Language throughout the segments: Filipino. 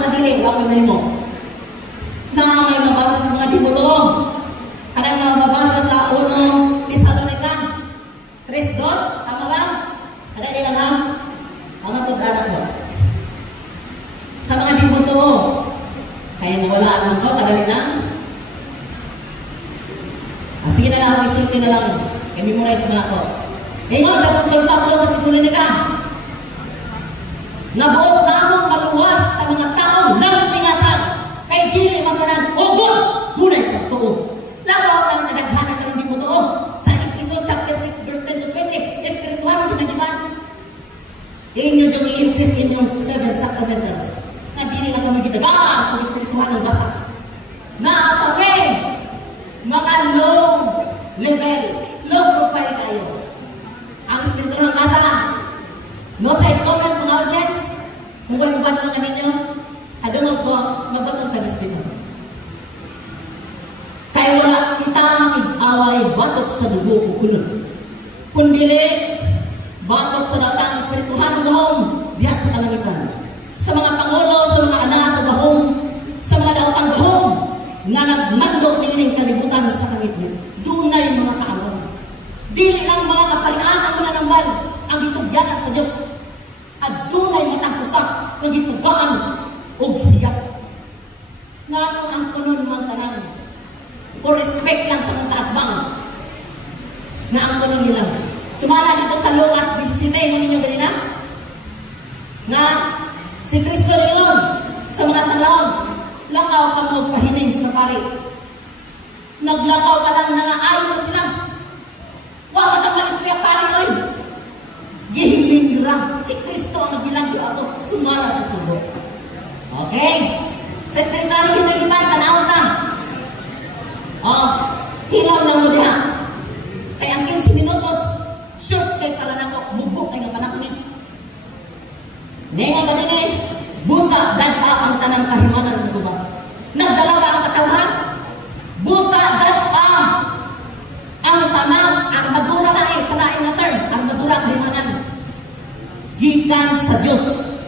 sa dili, wala na mo. Na may mabasa sa mga dibuto. Kanang mga mabasa sa 1 Tesalonica 3:2, tama ba? Kada nila ha? Ang matod-anak mo. Sa mga dibuto, kaya nawala naman ko, kadali lang. Sige na lang, isulti na lang. I-memorize mo na ako. Ingon sa Apostol Pablo sa Tesalonica, nabuot na akong maluwas sa mga taong lampingasan, kay dili magtanan, ugod, gunay pagtuo. Lagaw lang kadaghanan ka ng di mo tuo. Sa Episode chapter 6, verse 10 to 20, espirituhan ko na naman. Inyo yung i-insist inyong 7 sacramentals. Na dili lang kami gitagaan kung espirituhan ng basa. Naatame, mga low level, low profile kayo. Ang espirituhan ng basa, no side comment mga audience, kung may mabano lang ninyo, adong ko, mabatang tag-espiritu. Kaya wala kita makig-away batok sa dugo o kulon. Kundili, batok sa datang espirituhan ng gahom, diya sa kalangitan. Sa mga pangulo, sa mga ana, sa gahom, sa mga daotang gahom, na nagmandok nining kalibutan sa kangitlit. Dunay mga kaaway. Dili lang mga kapalian ang mananambal ang hitugyanan sa Diyos. At dunay matangkusak ng hitugaan o hiyas. Nga ang kunon mga tanan, o respect lang sa mga kaatbang na ang kunon nila. Sumala dito sa Lucas 17, ano ninyo ganina? Nga si Kristo yun sa mga salon, lakaw ka magpahining sa pari. Naglakaw ka lang na nga ayaw na sila. Wa matamalis niya pari oy. Gihiling ra. Si Kristo ang nagbilang yung ato. Sumala sa subo. Okay? Sa espiritual yung nagiban, tanaw na. Hilaw lang mo diha. Kaya ang 15 minutos, short kay para na ko, mubok kay nga panak niya. Nenga ba din eh? Busa, dada ang tanang kahimanan sa gubat. Nagdala ba ang katawan? Busa, dada ang tanang armadura na eh, sa lain na term, armadura kahimanan. Gikan sa Diyos.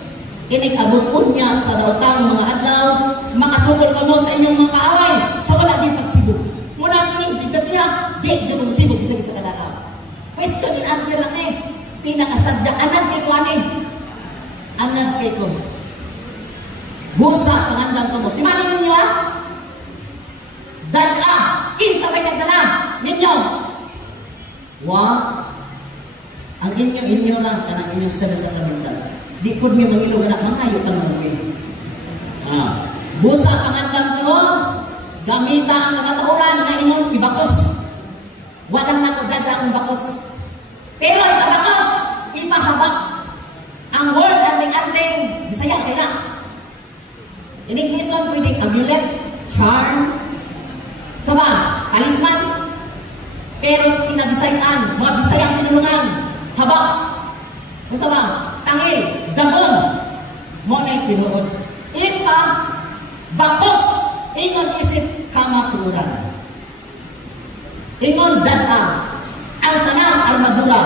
Inikabot niya sa daotang mga adlaw, makasugol ka mo sa inyong mga kaaway, sa wala di pagsibog. Muna kining digdatiya, di dyan mong sibog isa sa kadalaw. Question and answer lang eh. Pinakasadya, anad kay ko ani. Anad kay ko. Busa, pangandang ka mo. Timanin ninyo ha? Dada, kinsa may nagdala ninyo. Ang inyo lang, kanang inyong 7 sacramentals. Di ko niyo mangilog anak, mangayo ka naman kayo. Busa, pangandang ka mo, gamita ang kamatauran na inyong ibakos. Walang nakudada ang bakos. Pero ibabakos, ipahabak. Ang word anting-anting, Bisaya nila. In English, pwedeng amulet, charm, saba, talisman. Pero sa kinabisayan, mga Bisayang pinulungan, habak, saba, tangil, dagon, mo na'y tinuod. Ipa, bakos, ingon isip kamaturan. Ingon data, ang tanang armadura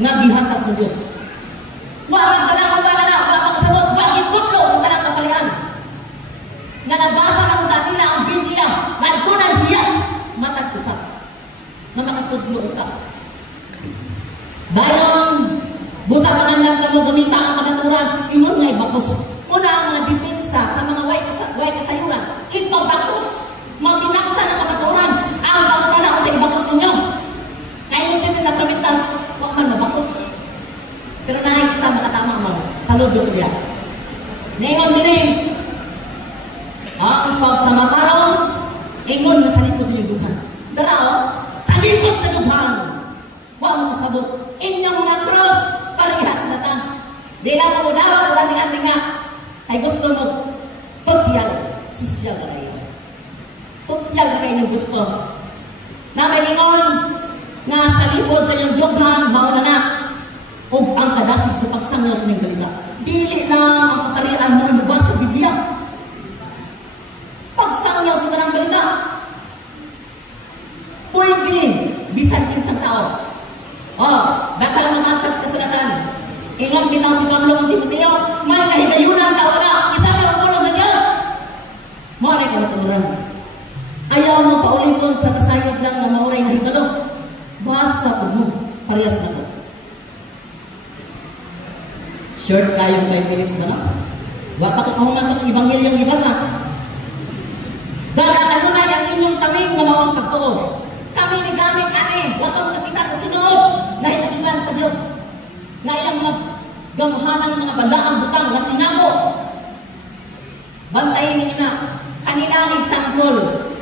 nga gihatag sa Diyos. Walang tanang mabala na, makasabot, bagit tutlo sa tanang kapalian. Nga nabasa na kung nila ang Biblia, nagtunang hiyas, matag-usap, na makatudlo ka. Dahil busa tangan lang kamo gamita ang kamaturan, ingon nga ibakos. Una ang mga depensa sa mga way kasayuran, ipabakos, mabinaksa ng kamaturan, ang pagkatanaw sa ibakos ninyo. Kaya yung 7 sacramentals, huwag man mabakos. Pero nahin isa makatama mo, sa loob ko diya. Ngayon din ang pagkamataraw, ingon na sa likod sa dughan. Darao, sa likod sa dughan. Huwag mo kasabot. Inyong mga cross, parehas na ta. Di lang mo dawa, wala ni ating nga. Ay gusto mo, totyal, sosyal na kayo. Totyal na kayo ng gusto. Na may lingon, nga sa likod sa inyong dughan, mauna na. O ang kadasig sa pagsangyaw sa mga balita. Dili lang ang kaparian mo na nabasa sa Biblia. Pagsangyaw sa tanang balita. Pwede, bisan kinsang tao. Dakal mamasas kasulatan. Ingat bitaw si Pablo ng Timoteo, may kahigayunan ka wala. Isa na ang tungod sa kasayod lang nga mauray na hibalo. Basa po mo, parehas na to. Short kayong 5 minutes ba na? Wata ko kahuman sa Ebanghelyong ibasa. Dahil kanunay ang inyong taming nga mawang pagtuo. Kami ni gamit ani, watong nakita sa tinuod, nahipagiban sa Diyos. Na iyang mga gamuhanan mga balaang butang na tinago. Bantayin niyo na, kanilang example,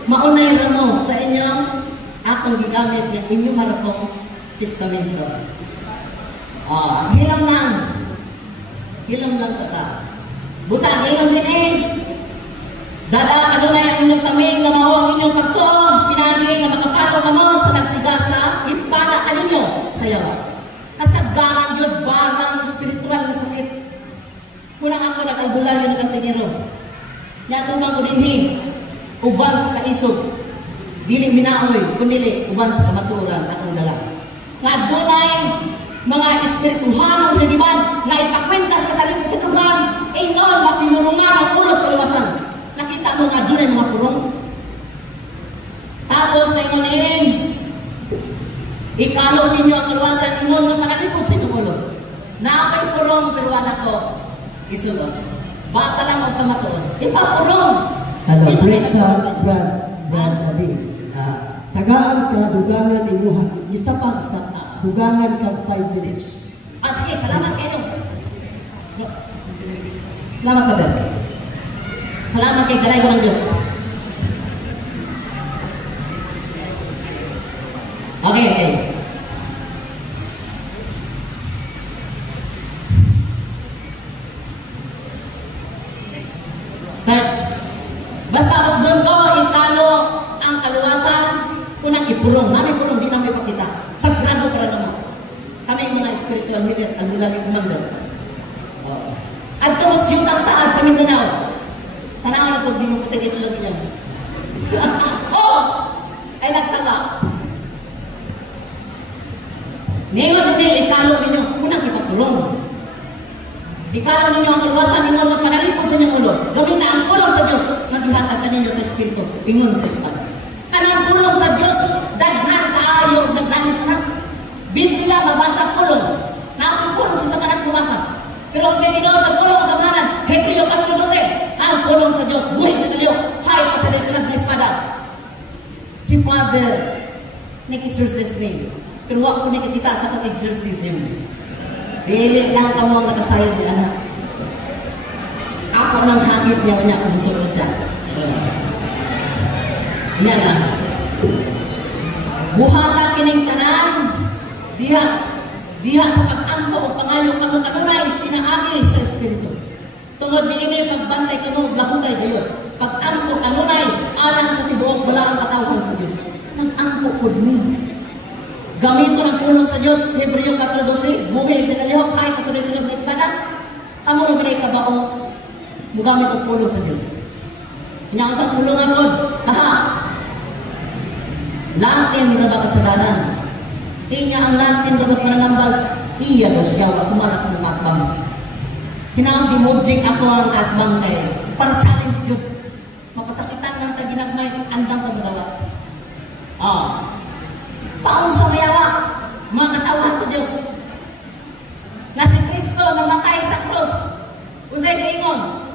maunay ramo sa inyong akong gigamit ng inyong harapong testamento. Hilam lang sa ta. Busa, hilam din eh. Dada, kanunay ang inyong taming nga mao ang inyong pagtuo, pinagi nga makapalo ka mo sa nagsigasa, ipana ka ninyo sa yawa. Kasagdanan yun, banang espiritual na sakit. Munang ako nag-albulan yung nagkantingero. Natumang ko dinhin, uban sa kaisog, dili minaoy, kunili, uban sa kamaturan, atong dala. Nga dunay, mga espirituhanong hinigiban, na ipakwentas ka sa likod sa Tuhan, ingon, mapinurungan ang ulos kaliwasan. Nakita mo nga dunay mga purong. Tapos sa inyo ikalog ninyo ang kaliwasan, ingon nga panakipod sa inyong ulo. Naapay purong, pero wala ko, isugo. Basa lang ang kamatuon. Ipapurong. Hello, break sa Brad Abing. Tagaan ka, dugangan imuha. Basta pa. Dugangan ka 5 minutes. Sige, salamat kayo. Salamat ka, Ben. Salamat kay Dalay ko ng Diyos. Okay. Start. Basta usbon ko, ikalo ang kaluwasan, unang ipurong. Namin purong, di namin pakita. Sagrado para naman. Kami mga spiritual leader, ang mula ni Commander. At tumus yutang saad sa Mindanao. Tanaw na ito, di mo putin ito lang yan. Ay nagsama. Ngayon, hindi, ikalo ninyo, unang ipapurong. Ikalo ninyo ang kaluwasan, ingon magpanalipod sa inyong ulo. Gawin na ang pulong sa Diyos, maghihatag ka ninyo sa Espiritu, ingon sa espada. Kanang pulong sa Diyos, daghan kaayo, naglanis na. Biblia, mabasa pulong. Na ang pulong sa Satanas, mabasa. Pero kung siya tinawag na pulong, kamanan, Hebreo 4:12, ang pulong sa Diyos, buhay na kayo, hay pa sa Diyos na espada. Si Father, nag-exorcise me. Pero wak ko nakikita sa kong exorcism. Dili lang ka mo ang nakasayad ni anak. Ako nang hagit niya kung solo siya. Yan lang. Buhata kining tanan, diha sa pag-ampo o pangayo kamo kanunay, pinaagi sa Espiritu. Tungod niini pagbantay kamo, lahutay kayo. Pag-ampo kanunay, alang sa tibuok wala ang katawan sa Diyos. Nag-ampo pod mi. Gamiton ang pulong sa Diyos, Hebreo 4:12, buhay na kalihok, kahit kasunod-sunod na espada, kamo rin ba na ikabao, mugamit ang pulong sa Diyos. Inaon sa pulong ang Lord, Latin raba kasalanan. Tingnya ang Latin rabas mananambal, iya daw siya, sumala sa mga atbang. Pinawag dimodjik ako ang atbang kayo, para challenge Diyo. Mapasakitan lang ta ginagmay, andang kamudawat. Paon sa mayawa, mga katawan sa Diyos. Na si Kristo namatay sa krus. Usay kaingon.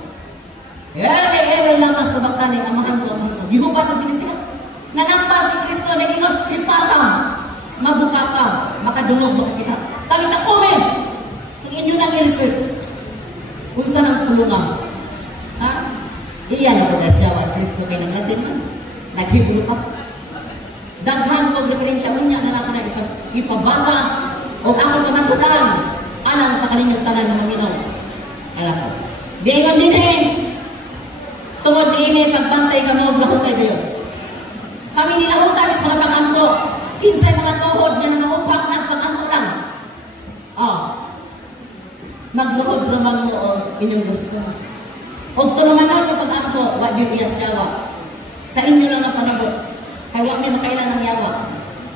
Ele lang sa bata ni amahan ko. Gihuban na bilis ka. Nanampa si Kristo, nag-ingon, ipata. Mabuka ka, makadungog makakita. Talita komen. Ang inyo nang research. Unsa ng pulungan. Iyan na ba siya, was Kristo kay naglatin man. Naghiblo pa. Daghan ko referensya unya na ako na ipabasa o akong kamatudan alang sa kaninyong tanan ng minaw. Alam ko. Diyan din tungod din pagbantay kami o lahutay kayo. Kami nilahutan sa mga pag-ampo. Kinsay mga tuhod na nangangupak na pag-ampo lang. Magluhod naman mo inyong gusto. Huwag tulungan nun yung pag-ampo, wag yung iyasyawa. Sa inyo lang ang panagot. Kaya may makailan ng yawa.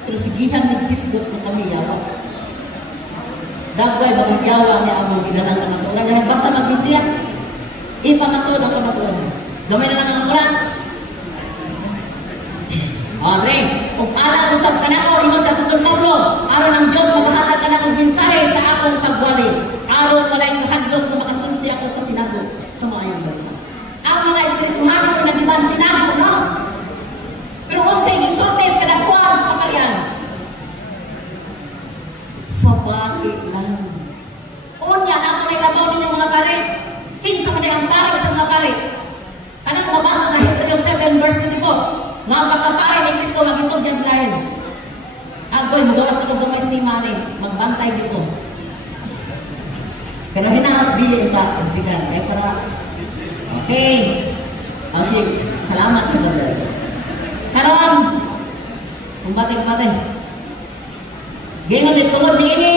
Pero sigihan nagkisgot na kami yawa. Dagway bakit yawa niya ang ginalang na maturan. Na nagbasa ng Biblia, ipamatod ang kamaturan. Gamay na lang ang oras. Andre, ug alang usab kanako ingon sa apostol Pablo, aron ang Dios magahatag kanako mensahe sa akong pagwali, aron walay kahadlok nga makasulti ako sa tinago sa maayong balita. Ang mga espirituhan mo nagiban tinago na. Pero unsay gisulti sa kadakuan sa kaparian? Sa bakit lang. Unya nato may labaw ninyo mga pare. Kinsa man ang pare sa mga pare. Kanang mabasa sa Hebrews 7 verse 24. Nga pagkapare ni Kristo magitog diyan sila hen. Agoy magawas na kung may estima ni magbantay dito. Pero hinaot dili ta siga kay para okay. Sige, salamat po brother. Karon kumbating-bating. Gingon ni tungod niini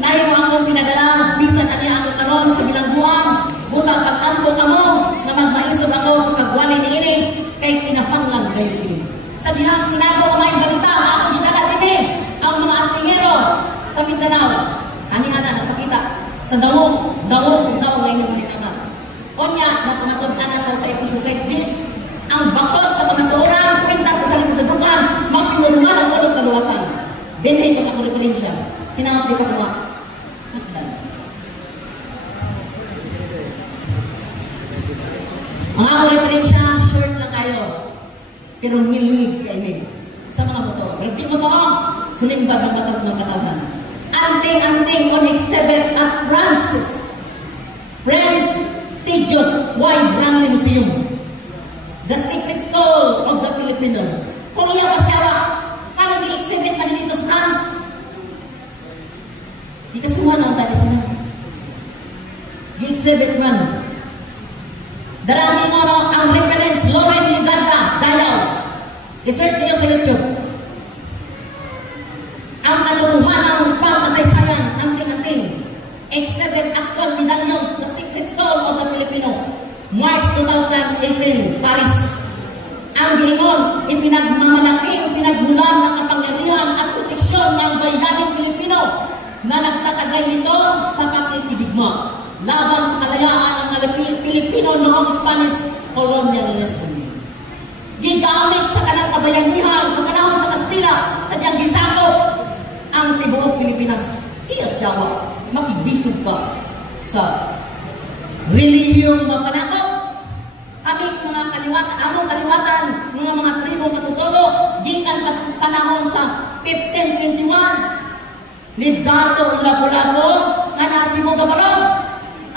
nahimo akong pinadala bisan ani ako karon sa bilangguan busa pag-ampo kamo nga magmaisog ako sa pagwali niini kay kinahanglan kayo kini. Sa dihang tinago may balita nga akong gidala dinhi ang mga antingero sa Mindanao. Ani ana nagpakita sa daw ngay ni mahinaga. Onya napumatud-an ako sa episode 6 ang bakos sa pagkatuoran kwintas sa salim sa dukan mapinulungan ang ulos kaluwasan. Dinhi ko sa kuripulensya. Hinangap di pa kuha. Mga kuripulensya, short lang kayo. Pero nilig kayo sa mga motor. Pero di mo to, sulimbad ang batas mga katawan. Anting-anting on exhibit at Francis prestigious wide running museum. The secret soul of the Filipino. Kung iya pa siya ba, paano di-exhibit pa dito sa France? Di kasuha na ang tali sila. Di-exhibit man. Darami mo ang reference Lauren Uganda, Dayaw. I-search niyo sa YouTube. Ang katotohanan ng pangkasaysayan, ang tingating. Exhibit actual medallions, the secret soul of the Filipino. March 2018, Paris. Ang giingon, ipinagmamalaki, ipinagmulan ng kapangyarihan at proteksyon ng bayaning Pilipino na nagtatagay nito sa pakikidigma laban sa kalayaan ng mga Pilipino noong Spanish colonialism. Gigamit sa kanang kabayanihan sa panahon sa Kastila sa diyang gisakop ang tibuok Pilipinas. Iyasyawa, makibisog pa sa relihiyong mapanakot. Kami mga kaliwatan, among kaliwatan, mga tribong katutulo, gikan pas panahon sa 1521, ni Dato Lapu-Lapu, nga nasimo gabarog,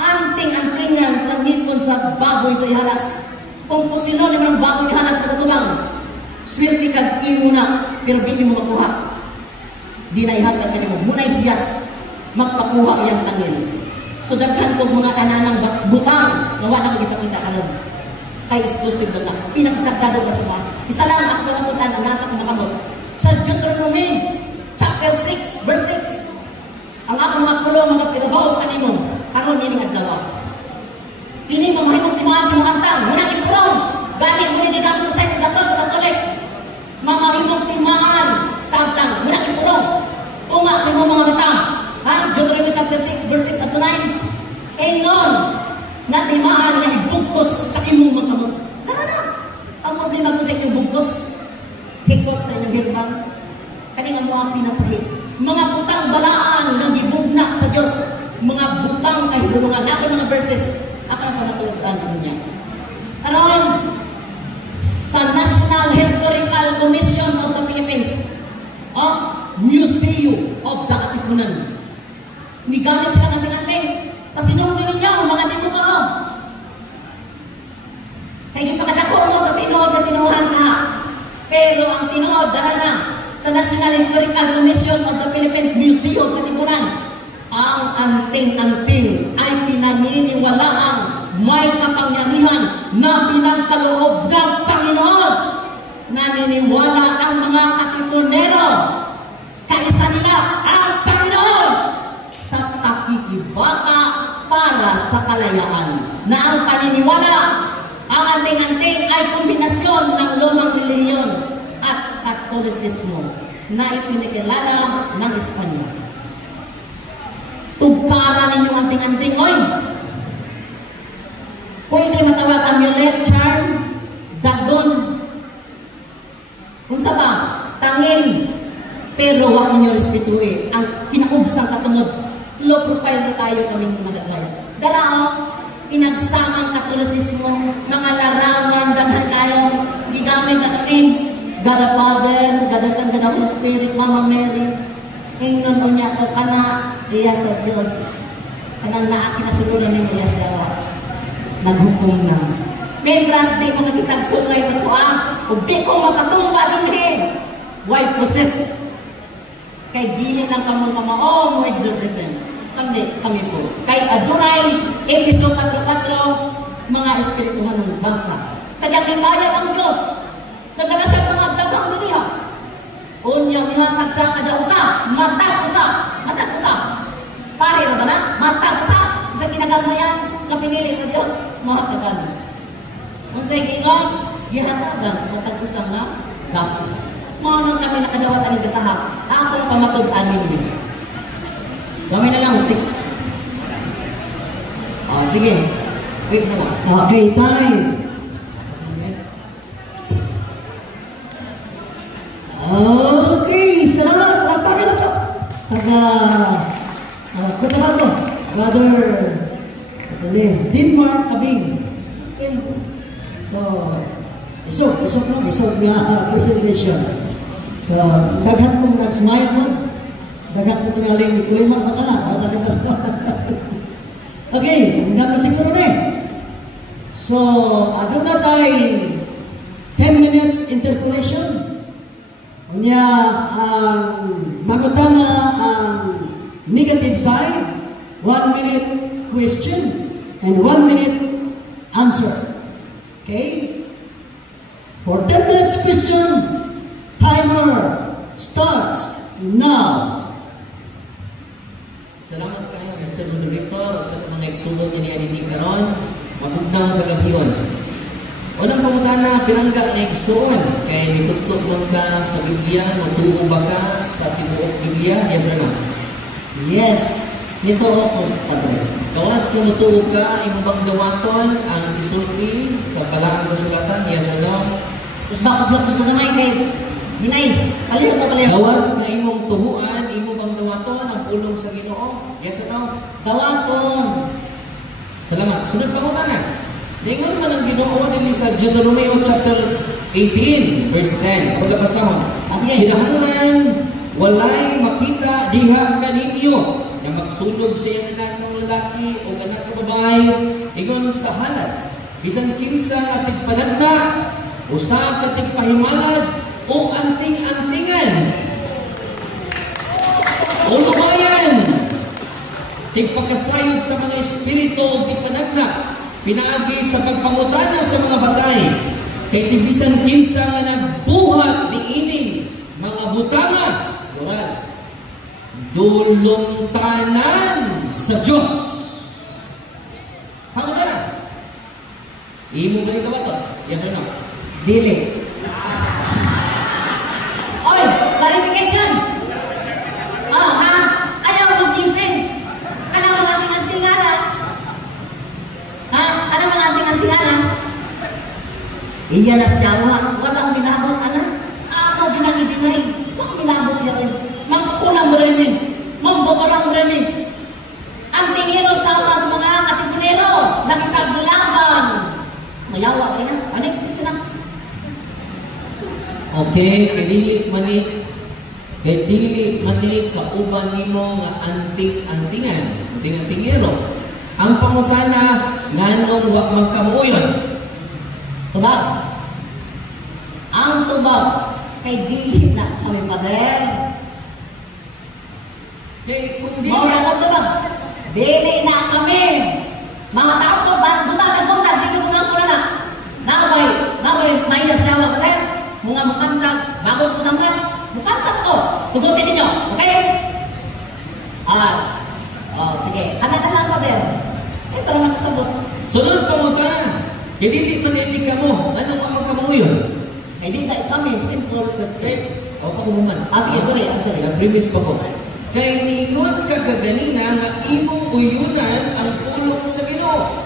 anting-antingan sa hipon sa baboy sa ihalas. Kung pusino naman ang baboy ihalas pagkatubang, swerte kag imo na, pero di mo makuha. Di na ihatag ka mo, muna'y hiyas, magpakuha iyang tangil. So daghan kog mga ananang butang na wala ko ipakita karon. Kay exclusive lang na. Pinakasagdado ka sa mga. Isa lang ako matutan ang nasa kong makamot. Sa Deuteronomy chapter 6 verse 6. Ang ako mga kulo mga pinabaw kanimo karon ining adlaw. Kini mamahimong timaan sa mga antang. Muna ipurong. Gani muna gigamit sa Saint Pedro sa Katolik. Mamahimong timaan sa antang. Muna ipurong. Tunga sa mga mata. Ha? Deuteronomy chapter 6 verse 6 up to 9. Ingon na timaan nga ibugkos sa imong makamot. Tara. Ang problema kung sa inyong bugkos, hikot sa inyong hirman, kaning ang mga pinasahit. Mga butang balaan na gibugna sa Diyos. Mga butang kahibulungan. Natin mga verses. Ako na panatulodan ko niya. Karon sa National Historical Commission of the Philippines, Museum of the Katipunan. Nigamit sila kanting-kanting. Pasinunod ninyo, mga dito to. Kaya ipakadako mo sa tinuod na tinuhan ka. Pero ang tinuod, dara na sa National Historical Commission of the Philippines Museum of Katipunan. Ang anting-anting ay pinaniniwalaang may kapangyarihan na pinagkaloob ng Panginoon. Naniniwala ang mga Katipunero. Kaisa nila ang Panginoon sa pakikibaka para sa kalayaan. Na ang paniniwala, ang anting-anting ay kombinasyon ng lumang relihiyon at Katolisismo na ipinakilala ng Espanya. Tugkaran ninyong anting-anting, oy! Pwede matawag amulet, charm, dagon, kung sa ba, tangi, Pero wag ninyo respetuhin ang kinaubsang katungod. Low profile na tayo kaming mga dalay. Darao, inagsamang katolisismo, mga larawan, daghan kayo, gigamit na kami. God the Father, God the Son, God the Holy Spirit, Mama Mary. Ingnon mo niya ko kana, iya sa Diyos. Kanang naakin na siguro ni iya siya. Naghukom na. Mentras di mga kitag sungay sa kuha, o di ko mapatumba din eh. Why possess? Kay dili lang kamo kamaong exorcism. Kami po. Kay adunay, episode 4-4, mga espirituhan ng gasa. Sa dami kaya ang Diyos. Nagala siya mga dagang niya. Unya mihatag sa kada usa, matag usa. Pare na ba na? Matag usa. Isa kinagamayan na pinili sa Dios, mahatagan. Unsay gingon, gihatagan matag usa nga gasa. Mao nang kami nakadawat ani gasaha. Ako pamatud-an ninyo. Kami na lang 6. Sige. Wait na lang. Okay, time. Okay, salamat. Lapakan na to. Kota ba to? Brother, Denmark Kabing. Okay. So, isok na presentation. So, daghan kong nag-smile mo. Daghan ko tingaling ni Kulima. Okay, ang dami siguro na eh. So, ano na tayo 10 minutes interpolation. Unya magutana ang negative side, 1 minute question and 1 minute answer. Okay? For 10 minutes question, timer starts now. Salamat kayo, Mr. Moderator, sa mga nagsulod ni Anini Karon, mabugnang kagabiyon. Unang pangutana, pinangga na igsoon, kaya nitutok lang ka sa Biblia, matuo ba ka sa tibuok Biblia? Yes or no? Yes, nito ako, Padre. Gawas kung matuo ka, imong bang dawaton ang isulti sa Balaang Kasulatan? Yes or no? Tapos ba kusok na kamay kay Hinay? Palihot na palihot. Gawas na imong tuhuan, imong bang dawaton ang pulong sa Ginoo? Yes or no? Dawaton. Salamat. Sunod pangutana. Dingon man ang Ginoo dinhi sa Deuteronomy chapter 18 verse 10. Paglabasahon. Sige. Hinahanglan walay makita diha kaninyo na magsulog sa iyang anak ng lalaki o anak ng babae ingon sa halad bisan kinsa nga tigpanagna usa ka tigpahimalad o anting-antingan o lumayan tigpakasayod sa mga espiritu o tigpanagna pinaagi sa pagpangutana sa mga batay kay si bisan kinsa nga nagbuhat diining mga butanga moral dulumtanan sa Dios. Pangutana. Imo ba ito ba ito? Yes or no? Dili. Oy, clarification. Ayaw mo gising. Kana mga anting-antingana. Ano mga anting-antingana? Iya na siya, walang minabot, anak. Ano ginagidinay? Bakit minabot yan eh? Magkukulang mo rin eh. Magbabarang mo rin eh. Antingero sa mga katipunero. Nakipaglaban. Mayawa kayo na. Next question na. Okay, kay dili mani kauban nimo nga anting-antingero. Ang pangutana nganong wa man kamuyon? Tubag. Ang tubag kay dili na kami pader. Kay kung dili Maura ang tubag. Dili na kami. Mga tapos buta dili mo nga kuna na. Nabay maya siya wa pader. Mga mukantag bago ko naman. Mukantag ko. Tugutin ninyo. Okay? Sige. Kana na lang pader. Para makasabot. Sunod pangutana. Kay dili man hindi kamo, anong wa man kamuyon? Ay di kami simple question. O pagumuman. Sige, sorry. Nag-premise pa ko. Kay niingon ka kaganina nga imong uyunan ang pulong sa Ginoo.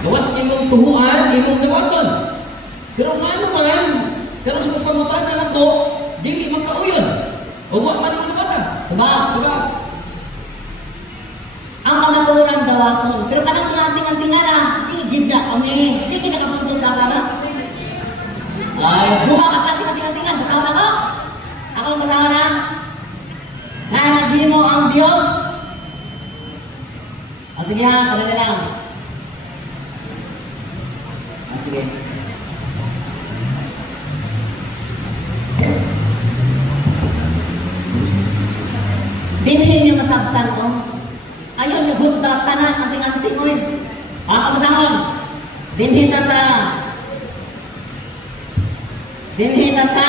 Gawas imong tuhuan, imong dawaton. Pero nga naman, pero sa pangutana nako, dili makauyon. O wa man mo nabata. Diba? Diba? Ang kamaturan daw aton. Pero kanang mga anting-antingan na, igib na kami. Hindi kinakapuntos na ka. Ay, buha ka kasi anting-antingan. Basahan na ko? Ako ang basahan na? Na naghimo ang Diyos. O sige ha, kalala lang. O sige. Dinhin yung masabtan mo. Ayun, naghunta, tanan, anting-anting mo yun. Kamasahon. Dinhin na sa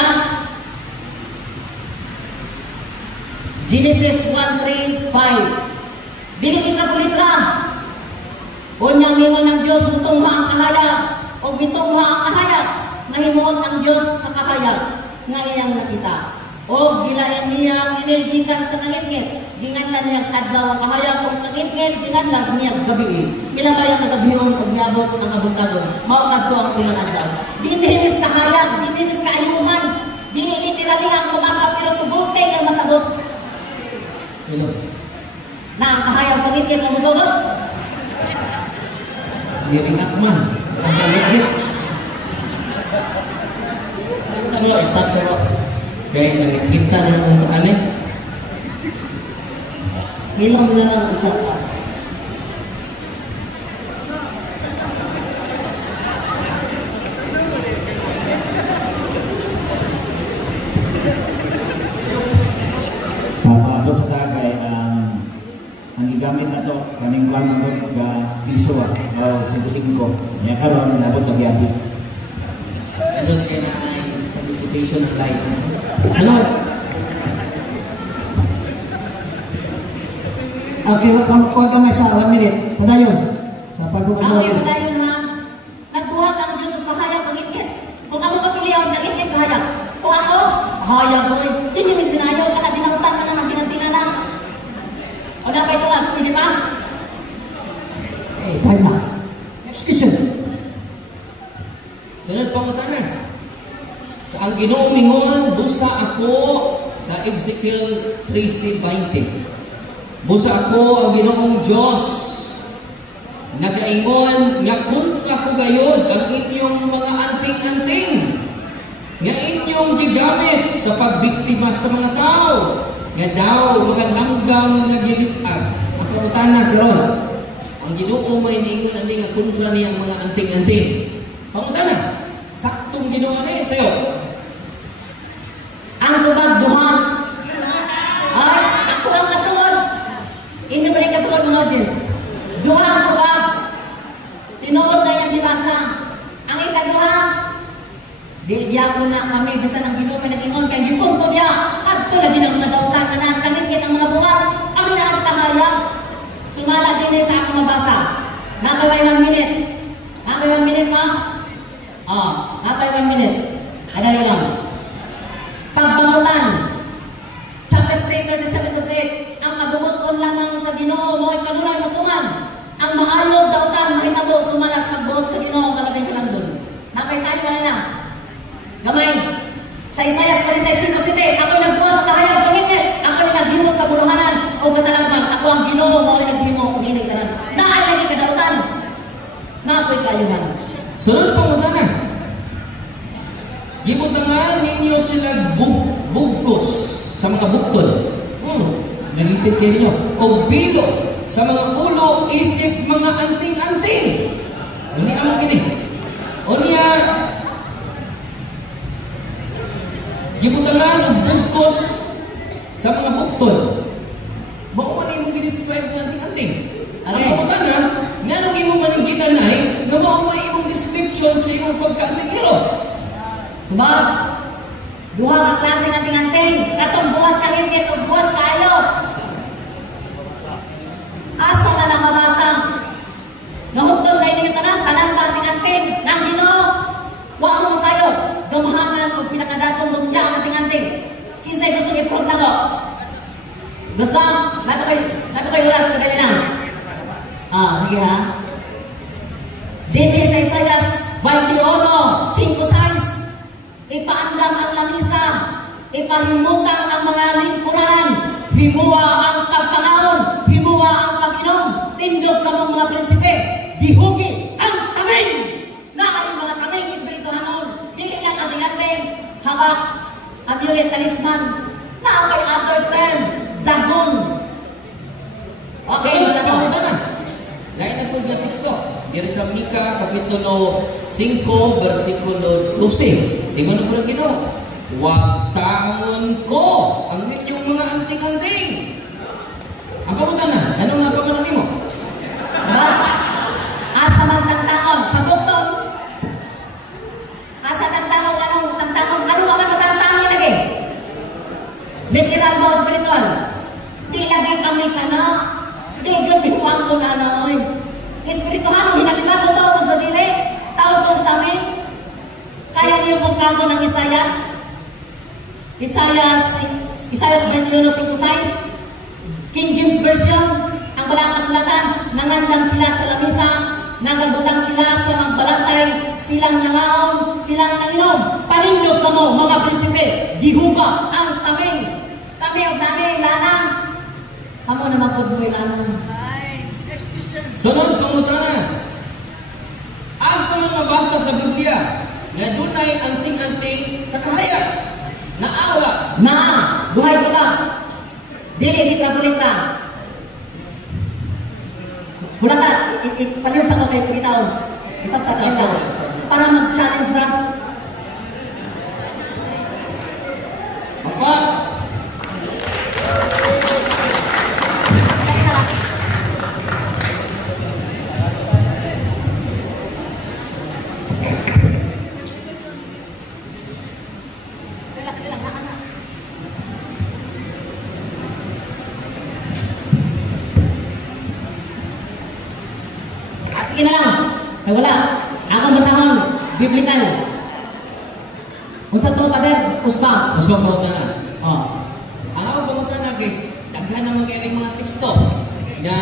Genesis 1:3-5. Dili litra-litra. Unyang ingon ng Diyos, butungha ang kahayag. O bitungha ang kahayag. Nahimuot ang Diyos sa kahayag. Nga iyang nakita. O gilayan niya inilgikan sa kangit-ngit. Ginganlan niya adlaw ang kahayag. O kangit-ngit, ginganlan niya gabi. Kilabay ang nagabiyon o miabot ang abot-abot. Maukad to ang unang adlaw. Dinihinis kahayag, dinihinis kaayuhan. Dinilitirali ang mabasa pero tubuti ang masabot. Hello. Na ang kahayag kangit-ngit ang mutulot. Diringat man. Ang galit-git. Saan mo? Start sa rock. Kaya nagkita na ng anin. Ilang na lang isa ka. Papaabot sa tagay ang gigamit na to kaning pangagod ka piso o 5-5. Kaya karon nabot na giapit. Ano kaya na ay participation ng light. Salamat. Okay, kuha ka may sa 1 minute. Padayon. Sa pagbukan sa Okay, padayon ha. Nagbuhat ang Diyos ng kahayag pangit-ngit. Kung ako kapilihan, pangit-ngit kahayag. Kung ako, kahayag mo eh. Tinimis binayaw ka na, dinautan na ang tinantingan na. O na ba ito nga, pwede ba? Okay, time na. Next question. Sunod pangutanan. Sa ang Ginoo mingon, busa ako sa Ezekiel 13:20. Busa ako ang Ginoong Diyos. Nagaingon nga kontra ko gayud ang inyong mga anting-anting nga inyong gigamit sa pagbiktima sa mga tao. Nga daw mga langgam nga gilitag. Ang pangutanan karon. Ang Ginoo may niingon ani nga kontra niya ang mga anting-anting. Pangutanan. Saktong Ginoo ni sayo. Ang tubag duha. Ay, ako ang katuwad. Hindi ba rin katuwad mga audience? Duha ang tubag. Tinuod na yung dibasa. Ang ikaduha, diya ko na kami, bisan ang Ginoo may nag-ingon, kaya gipunto niya. Kadto lagi ng mga dautan, kanas kamit ang mga buwan. Kami naas kahayag. Sumala din sa akong mabasa. Nakaway 1 minute. Nakaway 1 minute ha? Nakaway 1 minute. Kadali lang. Pagbangutan. Chapter 3:37-38. Ang kadumuton lamang sa Ginoo mo ay kanunay matuman. Ang maayog dautan mahitabo sumalas pagbuot sa Ginoo kalabing kalamdon. Napay tayo na. Gamay. Sa Isaiah 45:7, ako nagbuot sa kahayag pangit-ngit. Ako naghimo sa kabuluhanan o katalagman. Ako ang Ginoo mo ay naghimo kung inig tanan. Naay lagi kadautan. Nakoy kayuhan. Sunod pangutanan. Gibutangan ninyo sila bugkos sa mga buktol. Nalitid kayo ninyo. O bilo sa mga ulo, isip mga anting-anting. Uni amang gini. O niya, gibutangan o bugkos sa mga buktol. Bako man imong ginescribe ng anting-anting. Ang pangutanan, nga nung imong maning ginanay, nga mo ang imong description sa imong pagka-antingero. Diba? Duha ka klase ng anting-anting. Katong buwas ka ngit-ngit o buwas ka ayo. Asa na nakabasa? Nahutol kayo ninyo tanan ba anting-anting? Nang Ginoo, wa mo masayo. Gamahanan o pinakadatong lutya ang anting-anting. Kinsay gusto i-prove na ko? Gusto? Nato kayo oras kadali lang. Sige ha. Dito sa Isaiah 21:5-6. Ipaandam ang lamisa, ipahimutang ang mga himuwa ang pagpangaon, himuwa ang pag-inom, tindog ka mong mga prinsipe, dihugi ang taming! Na ay mga taming espirituhanon, dili lang ating-ating, hawak, amulet, talisman, na may other term, dagon. Okay, wala pa ako tanan. Lain na po yung teksto. Diri sa Mika, Kapitulo 5, versikulo 12. Tingnan mo lang Ginoo. Huwag tangon ko ang inyong mga anting-anting. Ang pamutanan, anong napamanan mo? Diba? Asa man tantangon, sa bukton. Asa tantangon, anong tantangon? Anong naman matantangon lagi? Literal ba o spiritual? Di lagi kami ka na. Di gamiwang ko na na. Espirituhan, hinaliman mo tao sa dili. Tao kong kami. Kaya niyo kong kago ng Isayas. Isayas 21:5. King James Version. Ang walang kasulatan. Nangandang sila sa lamisa. Nagagutang sila sa magbalantay. Silang nangaon. Silang nanginom. Panindog ka mo, mga prinsipe. Dihuga ang taming. Kami ang taming, lana. Kamu naman po buhay lana. Sunod pangutanan. Asa man mabasa sa Biblia na dunay anting-anting sa kahayag na awa Na, buhay ka ba? Dili, litra-litra. Hulata, paliyon sa ko kayo pagkitaon. Stop sa akin lang. Para mag-challenge na. apa? Sige na lang. Ay wala. Akong basahon. Biblical. Unsa to, Pader? Usba. Mas pangutanan. Oh. Ang ako pangutanan guys, daghan naman kayo mga teksto na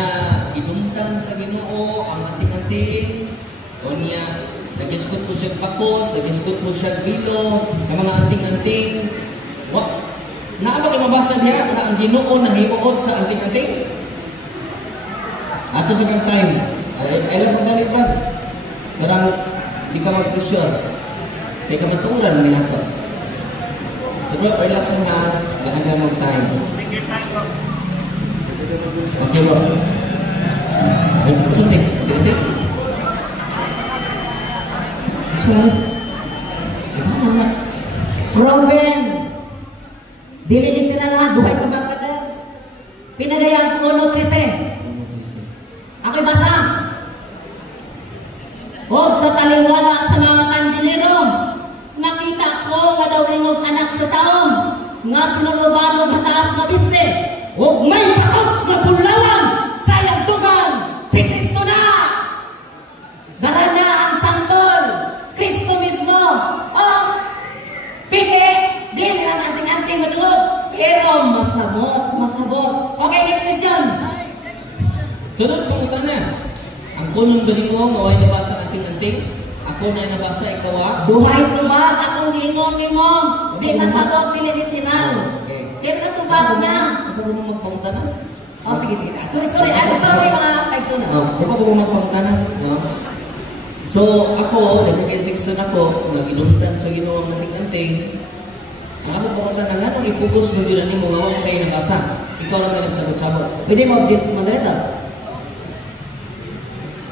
gidumtan sa Ginoo ang anting-anting o niya nagiskot po siya pakos, nagiskot po siya bilo ng mga anting-anting. Naaba kayo mabasa diya na ang Ginoo nahimuot sa anting-anting? Ato sa kang time. Ay lang magdalit ba? Parang di ka mag-pressure. Kaya ka matuuran ni ato. So, relax na hanggang mag-time. Okay, bro. Something. Tingnan. Sorry. Ano na? Robin. Dili dito na lahat. Buhay ka ba, Pader? Pinadayang 1:13. Ako'y basa. O sa taliwala sa mga kandilero, nakita ko nga daw ingog anak sa tao, nga sinulubanog hataas mabiste, o may patos na bulawan sa iyang tugan, si Kristo na! Dara niya ang santol, Kristo mismo. O, piki, di lang anting-anting madungog, pero masabot. Okay, next question. Sunod pangutanan. Ang kunong galing mo, maway nabasa anting-anting. Ako na nabasa, ikaw Duhay tubag, akong giingon ni mo. Di masabot, dili literal. Kaya na tubag na. Ako mo magpangutanan? Oh, sige. Sorry. I'm sorry mga kaigsunan. Di ba ko magpangutanan? No? So, ako, nag-infection ako, naginumtan sa Ginoo ang anting-anting. Ang ako pangutanan, nga nung ipugos mo dyan ni mo, nga kayo nabasa. Ikaw naman nagsabot-sabot. Pwede mo object, Madalita.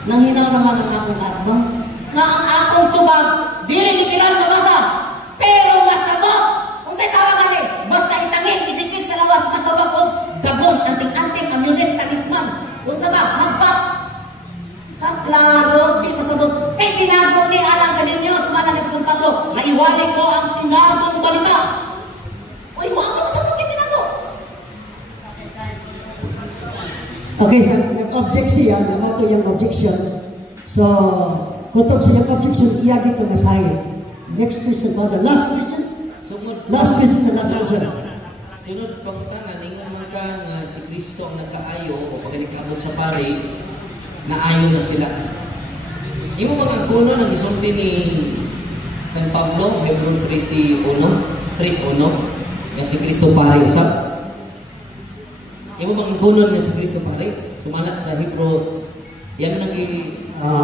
Nang hinaw naman ang akong atbang. Nga ang akong tubag, dili literal mabasa. Pero masabot. Kung sa'y tawagan eh, basta itangin, idikit sa lawas, matawag ko, dagon, anting-anting, amulet, talisman. Kung sa ba, hagpat. Klaro, di masabot. Kay tinagong ni alam ka ninyo, sumala ni Pastor Pablo, maiwali ko ang tinagong balita. O, iwan ko sa mga tinagong. Okay, nag-object siya, namato yung objection. So, kutob sa yung objection, iya dito masahin. Next question, the last question? Last question, the last answer. Sunod pangutanan, ingon man ka nga si Kristo ang nagkaayo o pagkalikabot sa pari, naayo na sila. Yung mga kuno ng isulti ni San Pablo, Hebron 3:1, nga si Kristo pari usap. Imo bang bunon nga si Kristo pare? Sumala sa Hebrew. Yan nang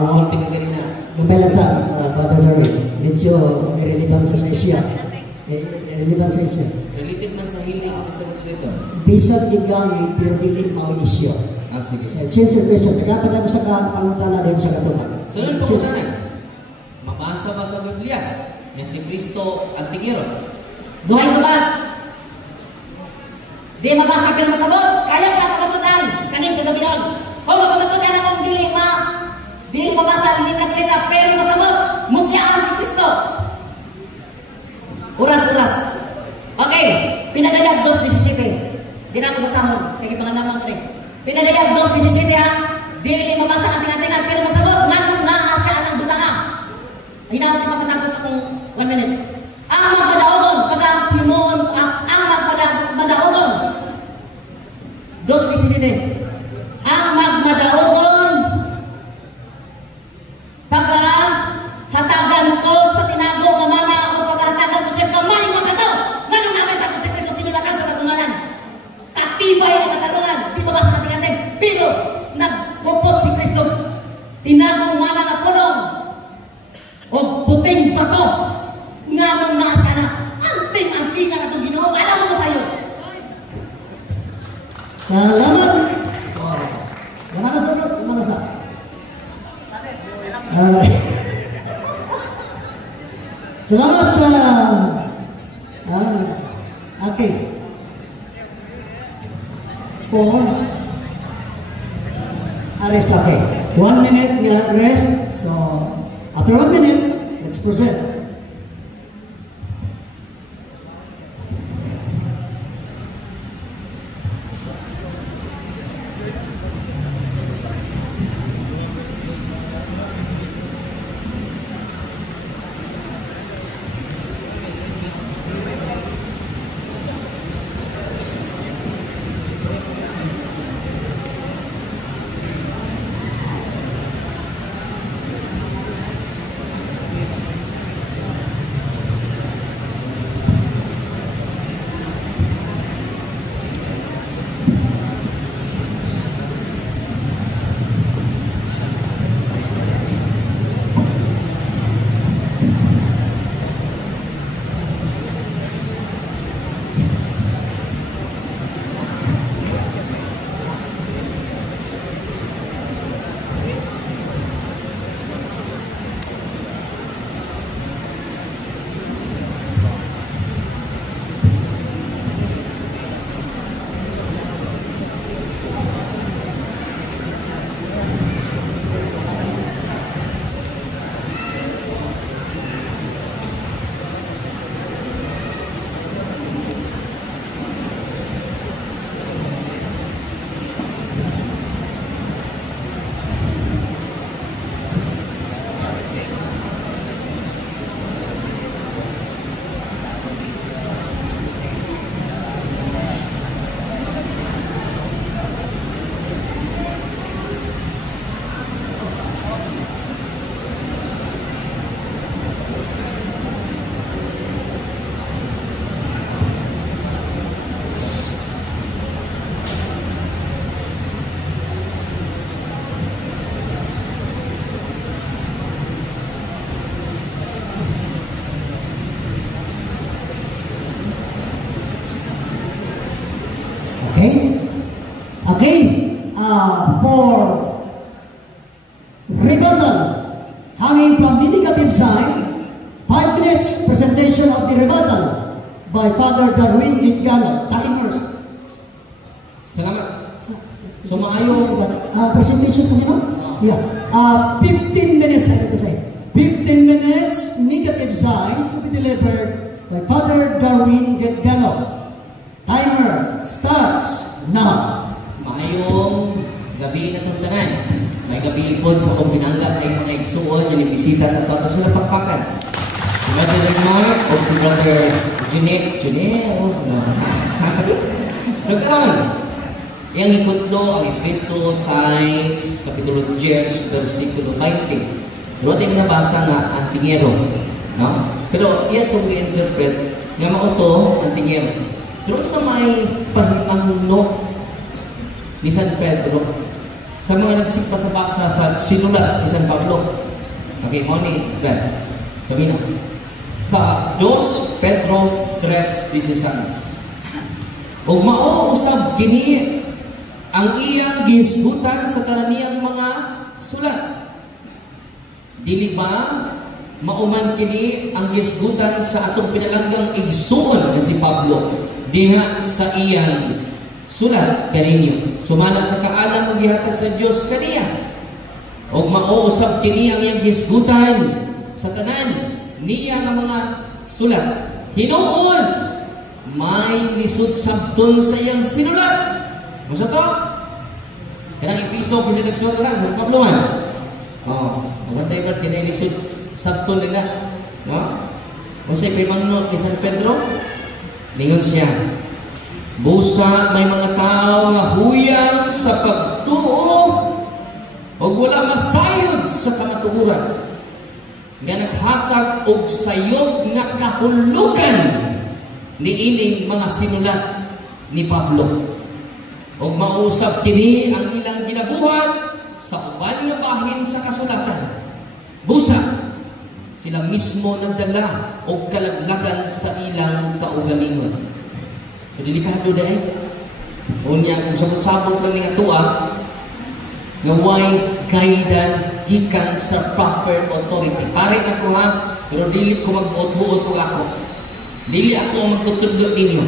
sulti nga ganina. Gambela sa Father Darwin, medyo irrelevant sa siya. Irrelevant sa siya. Related man sa healing ang Mr. Moderator. Bisag gigamit pero dili mao isyu. Sige. Sa change of question, nagkapat ako sa pangutana din sa katuban. So yun pangutanan. Mabasa ba sa Biblia na si Kristo ang tingiro? Duhay ito ba? Di mabasa pero masabot. Kaya ka pagatunan. Kaning kagabi yun. Kung mapagatunan akong dili mabasa, lilita-lita, pero masabot. Mutyaan si Kristo. Uras-uras. Okay. Pinadayag 2:17. Di na ako basahon. Kaya panganamang ko rin. Pinadayag 2:17 ha. Dili mabasa ang tinga-tinga, pero masabot. Nganong naa siya ang butanga. Hinaot yung makatapos akong 1 minute. Ang magpadaogon, pagkahimuon, ang magpadaogon. 2:17. Ang magmadaogon, pagkahatagan ko sa tinago nga mana o pagkahatagan ko sa kamay nga kato. Nganong namin kato sa Kristo sinulatan sa pagkungalan. Katibay ang katarungan. Di ba ba sa kating-ating? Pero nagpupot si Kristo. Tinagong mana nga pulong. O puting bato. Nganong nasa na. Anting-antingan na itong Ginoo. Alam mo sa iyo. Salamat. Gimana sa bro? Gimana sa? Salamat sa okay. For arrest, okay. 1 minute rest. So after 1 minute, let's proceed. For rebuttal, coming from the negative side, 5 minutes presentation of the rebuttal by Father Darwin Gitgano. Timers. Salamat. So maayo presentation po nino? Yeah. 15 minutes I have to say. 15 minutes negative side to be delivered by Father Darwin Gitgano. Timer starts now. Maayong gabi na itong tanan. May gabi po sa kong pinangga kay mga igsuon yung ibisita sa ato sila pakpakan. Si Brother Mark o si Brother Jeanette. So karon, yang ikutlo ang Efeso 6, Kapitulo 10, versikulo 20. Pero tayo nabasa nga ang tingero. No? Pero iya itong i-interpret nga mauto ang tingero. Pero sa may pahipangunok ni San Pedro. Sa mga nagsipasa sa sinulat ni San Pablo. Okay, morning, Brad. Kami na. Sa 2 Pedro 3:16. Ug mao usab kini ang iyang gisgutan sa tananiyang mga sulat. Dili ba mauman kini ang gisgutan sa atong pinalanggang igsuon na si Pablo diha sa iyang sulat kaninyo. Sumala sa kaalam ug gihatag sa Dios kaniya. Og mauusab kini ang iyang gisgutan sa tanan niya nga mga sulat. Hinuon may lisod sabton sa iyang sinulat. Masa to? Kanang Episo kasi nagsulat na sa Pablo man. Magantay ba kinay lisod sabton nila? No? Kung sa'y pimangno ni San Pedro, ningon siya, busa may mga tao nga huyang sa pagtuo o wala masayod sa kamatuoran nga naghatag og sayop nga kahulugan ni ining mga sinulat ni Pablo. Og mausap kini ang ilang ginabuhat sa uban nga bahin sa kasulatan. Busa sila mismo nagdala og kalaglagan sa ilang kaugalingon. So delikado dai. Unya kung sabot-sabot lang ning atoa nga way guidance gikan sa proper authority. Pare na ko ha, pero dili ko magbuot-buot og ako. Dili ako ang magtutudlo ninyo.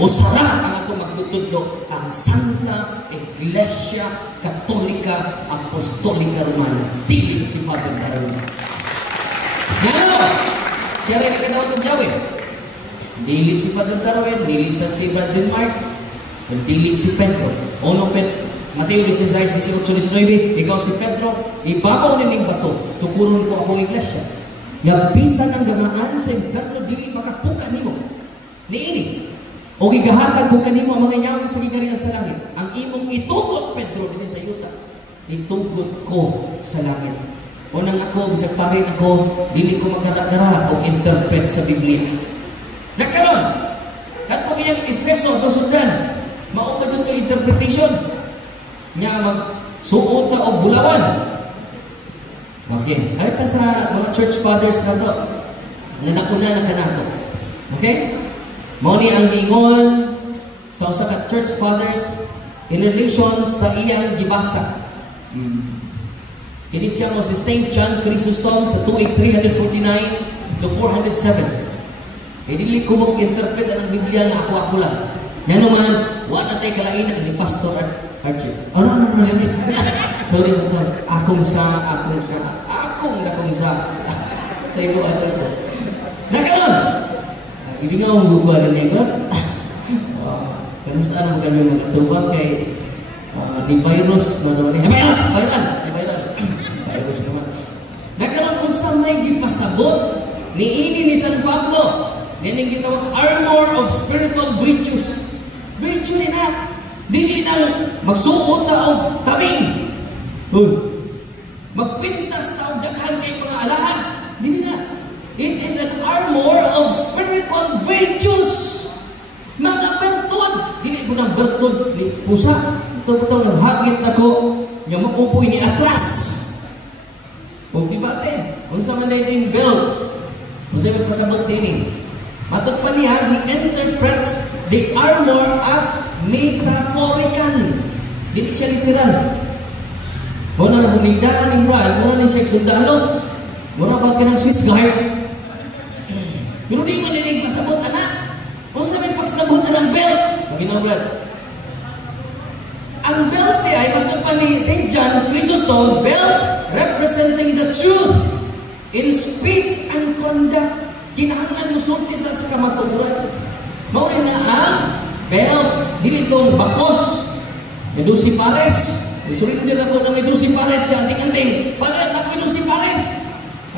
O sara ang ako magtutudlo ang Santa Iglesia Katolika Apostolika Romana. Dili si Father Darwin. Ngano? Siya rin ikanawag ng Yahweh. Dili si Father Darwin, dili si Brad Denmark, dili si Pedro. Ono Pedro? Mateo 16:18-19, ikaw si Pedro, ibabaw na ning bato, tukuron ko akong iglesia. Nga bisan ang gamaan sa impyerno dili makapuka nimo. Niini. O gigahatag ko kanimo ang mga yaman sa gigarian sa langit. Ang imong itugot, Pedro, din sa yuta. Itugot ko sa langit. O nang ako, bisag parin ako, dili ko magdara-dara o interpret sa Biblia. Nagkaroon, at kung iyang Efeso, dosundan, maupa dyan ito interpretation. Nga magsuot o bulawan. Okay. Harita sa mga church fathers na to. Na nakuna na kanato. Okay? Mauni ang giingon sa usa ka church fathers in relation sa iyang gibasa. Kini siya mo si St. John Chrysostom sa 28349 to 407. Kaya dili ko mag-interpret ang Biblia na ako lang. Yan naman, wala tayo kalainan ni Pastor Archie. Ano rin? Sorry, Pastor. Akong sa iyo ato ko. Nakaroon! Ibig nga akong guguha na niya. Kaya saan mo kami mag-atubang kay di virus na naman. Virus naman. Nakaroon kung sa may gipasabot ni ini ni San Pablo. Nining gitawag armor of spiritual virtues. Virtue ni na. Dili nang magsuot na og tabing. Magpintas na og daghan kay mga alahas. Dili na. It is an armor of spiritual virtues. Mga bertod. Dili ko ng bertod ni pusa. Ito ng hagit na ko nga mapupoy ni atras. O dibate. Kung sa manay belt. Kung sa may pasabot din matod pa niya, he interprets the armor as metaphorical. Dili siya literal. Muna humidaan ni Brad, muna ni siya sundalo. Muna ba ka ng Swiss Guard? Pero di man nilig pasabot, anak. Kung sa may pagsabot ng belt. Maginaw, Brad. Ang belt niya ay matod pa ni St. John Chrysostom, belt representing the truth in speech and conduct. Kinahanglan mo sulti sa kamatuoran. Maurin na ang belt, dili itong bakos. May 12 pares. Surrender na po na may 12 pares ka anting-anting. Palit ako yung 12 pares.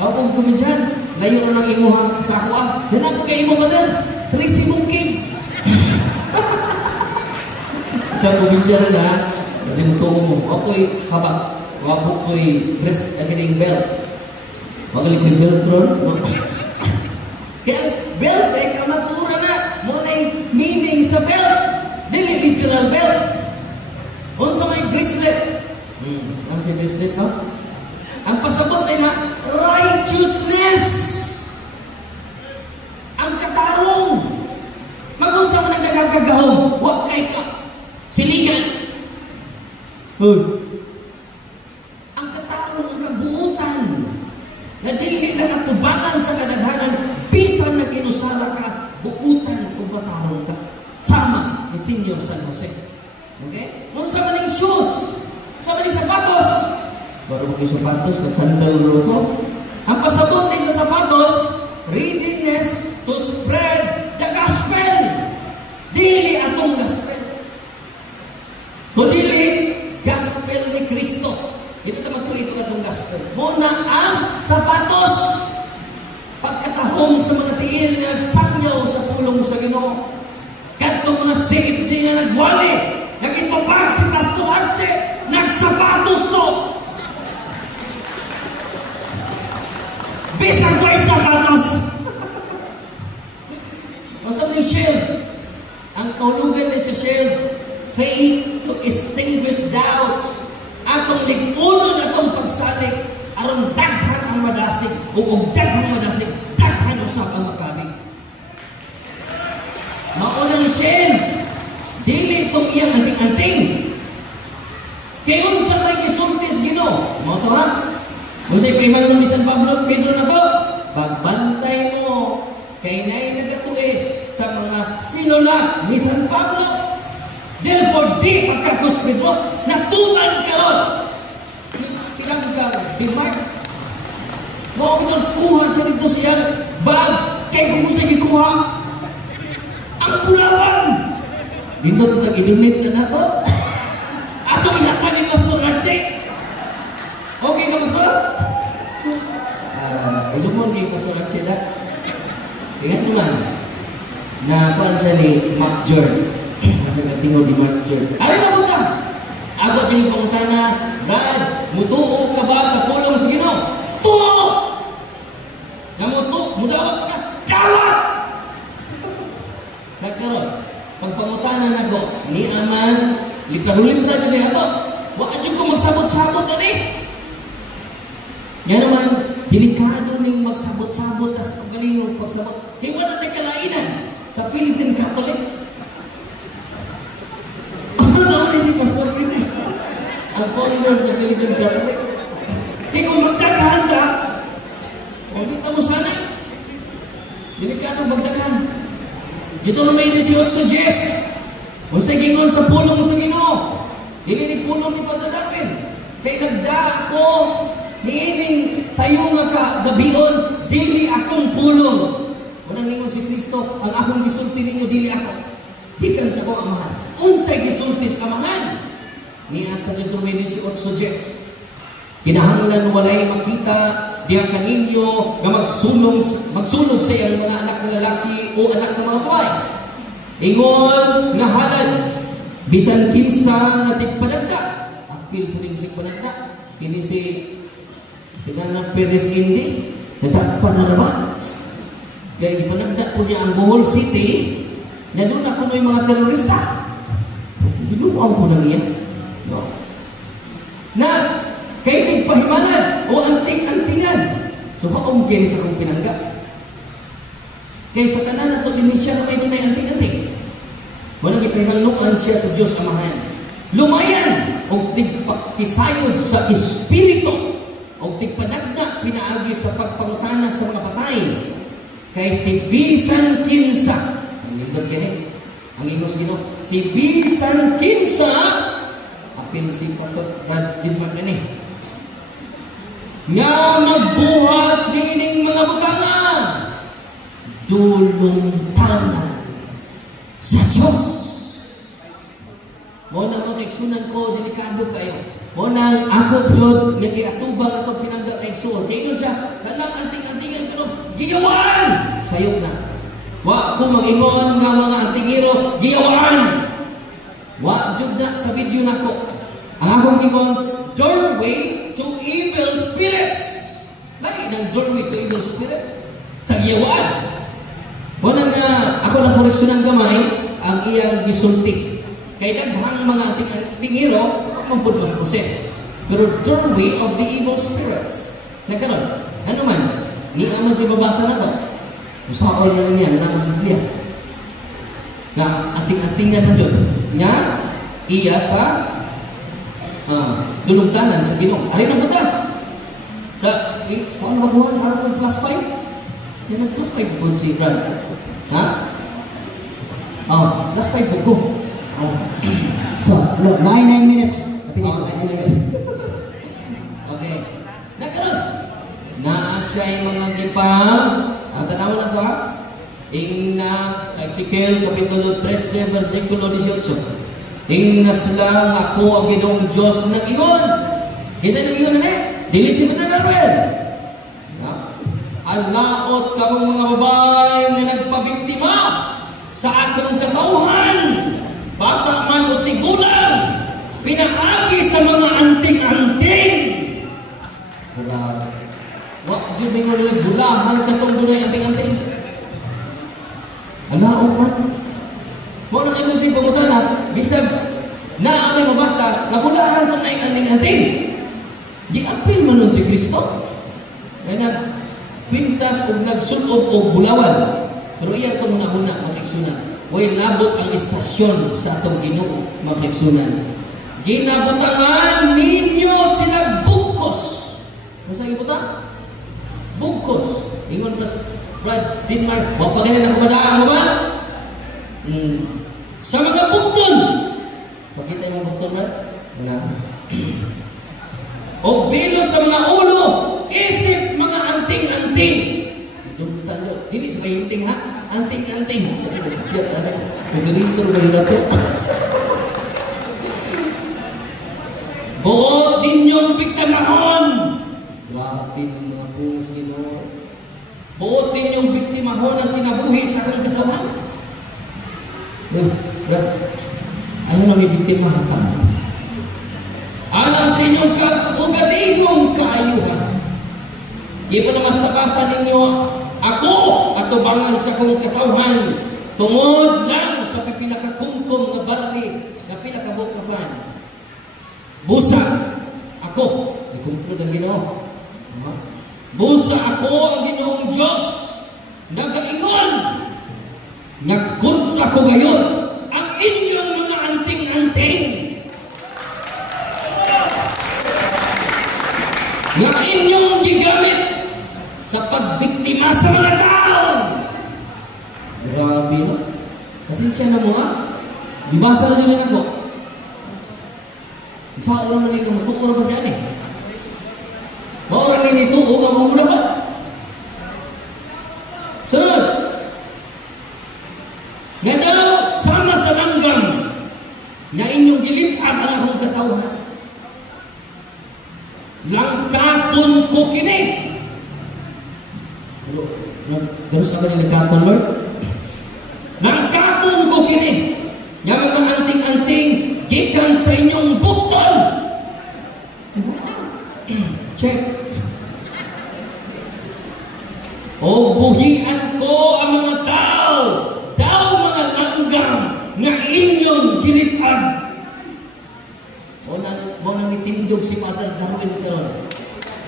Ako kung kumidyan, layo na ng imuha sa ako. Yan ako kay imo ba din? 3 simungkig. Ikaw kumidyan na, kasi mutuo mo. Ako'y habak. Ako ko'y breast, aking belt. Magaling ko'y beltron. Kaya belt ay kamaturan na. Muna meaning sa belt. Dili literal belt. Unsa may bracelet? Ang si bracelet, no? Ang pasabot ay na righteousness. Ang katarong. Mag-usap mo nagkakagahom. Huwag kay ka. Siligan. Ang katarong, ang kabuutan. Na dili na matubangan sa kadaghanan. Bisan na ginusala ka, buutan o matarong ka. Sama ni Senyor San Jose. Okay? Nung sa maning shoes, sa maning sapatos, baru mo sapatos, nagsandal ko. Ang pasabot ay sa sapatos, readiness to spread the gospel. Dili atong gospel. Dili gospel ni Kristo. Ito tamatro ito atong gospel. Muna ang sapatos. Pagkatahong sa mga tiil na nagsakyaw sa pulong sa Ginoo. Kadtong mga sigit ni nga nagwali, nagitupag si Pastor Archie, nagsapatos to. Bisag ko ay sapatos. Masama yung shield. Ang kaulugan ni sa shield, faith to extinguish doubt. Atong lipunon, atong pagsalik, aron daghan ang madasig, o daghang madasig, daghan usap ang makabig. Maunang shield, dili itong iyang anting-anting. Kaya unsa may gisultis Ginoo, mo to ha? Usay kay Manong ni San Pablo, Pedro na to, pagbantay mo, kay nay nagatuis sa mga sinula ni San Pablo. Therefore, di pagkakos Pedro, natuman karon. Pinagkag, di Mark. Mo ang kuha sa dito siyang bag, kay kung usay gikuha, ang kulawan. Dito ito nag-idunit na nato. Ato ilatan ni Pastor Archie. Okay ka, Pastor? Ulumon kay Pastor Archie na. Tingnan naman na paano siya ni Mark Jordan. Kasi natingaw ni Mark Jordan. Ano na punta? Ako siya yung pangutana, Brad, mutuo ka ba sa pulong sa Ginoo? Tuo! Namuto, mudawat ka, jawat! Nagkaroon, pagpangutana na ko, ni Aman, litra-litra dyan niya ako, waka dyan ko magsabot-sabot ani. Yan naman, delikado na yung magsabot-sabot tas pagaling yung pagsabot. Kaya wala tayo kalainan sa Philippine Catholic. Ano naman si Pastor Chris? Ang founder sa Philippine Catholic. Kaya kung magdagahanda, ulit mo sana. Delikado magdagan. Dito na may 18 Jess. Kung sa gingon sa pulong sa Ginoo. Dili ni pulong ni Father Darwin. Kaya nagda ako niining sa iyo nga kagabion, dili akong pulong. Unang ningon si Kristo, ang akong gisulti ninyo, dili ako. Di kan sa ko amahan. Unsay gisultis amahan? Niya sa dito may 18 Jess. Kinahanglan walay makita diha kaninyo nga magsunog sa iyang mga anak na lalaki o anak na mga buhay. Ingon nga halad bisan kinsa nga tigpadagda. Apil po din si padagda. Kini si Nana Perez Indi natagpan na naman. Kaya ipanagda po niya ang Bohol City na doon na kuno'y mga terorista. Ginuaw po na niya. No? Na kay pagpahimalan o anting-antingan. So, kaong kini sa kong pinangga. Kaya sa tanan na ito, din siya na may dunay anting-anting. Walang ipahimaluan siya sa Diyos Amahan. Lumayan o tigpaktisayod sa Espiritu o tigpanagda pinaagi sa pagpangutana sa mga patay. Kay si bisan kinsa, ang lindot kini, ang ingos Ginoo, si bisan kinsa, apil si Pastor Brad Dinman kini, nga magbuhat nining mga butanga dulong tanan sa Diyos. Mo na mga kaigsunan ko, delikado kayo. Mo nang ako Jod, nga giatubang atong pinangga kay Igsoon. Kaya yun siya, kanang anting-antingan ko, giyawaan! Sayok na. Wa ko mag-ingon nga mga antingiro, giyawaan! Wa Jod na sa video na ko. Ang akong ingon, doorway to evil spirits. Lain ang doorway to evil spirits. Sa giyawaan. Mo nang ako lang koreksyon ng gamay, ang iyang gisulti. Kay daghang mga tingiro, magpud ang proses. Pero doorway of the evil spirits. Nagkaroon. Ano man, ni amon siya babasa na to. Usaon na niya, na sa Biblia. Na ating-atingan na dyan. Nga, iya sa dulugtanan sa Ginoo. Ari na buta. Sa, paano magbuhan? Parang may plus 5? Yan ang plus 5 po si Brad. Ha? Plus 5 po ko. So, 9 minutes. 9 minutes. Okay. Nagkaroon. Naa siya'y mga gipang. Tanawan na ito ha. Ingna sa Ezekiel Kapitulo 13, versikulo 18. Ingna sila nga ako ang Ginoong Diyos na iyon. Isa na iyon na dili si Brother Manuel. Alaot kamong mga babae na nagpabiktima sa akong katauhan. Bata man o tigulang, pinaagi sa mga anting-anting. Wak dyan may mga nagbulahan katong dunay anting-anting. Alaot man. Muna nga si pagutana, bisag na amay mabasa, nabulahan itong na anting-anting. Di-apil man nun si Kristo. Kaya nagpintas o nagsulob o bulawan. Pero iyan itong muna-muna, makiksunan. Way labot ang istasyon sa atong Ginoo, makiksunan. Ginabutangan ninyo sila bugkos. Ano sa gibutang? Bugkos. Ingon mas Brad Denmark, wag pa ganyan ako madaan mo ba? Sa mga bukton. Pakita yung mga bukton, Brad? Wala. O bilo sa mga ulo, isip mga anting-anting. Dumputan nyo. Hindi sa kayo anting, ha? Anting-anting. Kasi nasakit, ano? Pagdiritor ba yun ako? Buot ninyong biktimahon. Grabe ng mga puso, Ginoo. Buot ninyong biktimahon ang kinabuhi sa kang katawan. Ayaw na may biktimahan ka. Alam sa inyong ugatingong kaayuhan. Di po na mas tapasan ninyo ako atubangan sa kong katawhan tungod lang sa pipila ka kumkum na barli na pila ka bukapan. Busa ako, i-conclude ang Ginoo. Busa ako ang Ginoong Diyos nagaingon nagkontra ko ngayon ang inyong mga anting-anting na inyong gigamit sa pagbiktima sa mga tao. Grabe na. Kasinsya na mo ha? Dibasa na nila ko. Sa ulang na nila mo, tukuro ba siya eh? Maurang nito, o mamumula ba? Sunod. Nga daw, sama sa langgam na inyong gilitad ang akong katawhan. Langkaton ko kini. Terus apa ni langkaton, Lord? Langkaton ko kini. Nga mga anting-anting gikan sa inyong bukton. Check. O buhian ko ang mga tao, mga langgam nga inyong gilitad. Mo nang itindog si Father Darwin karon.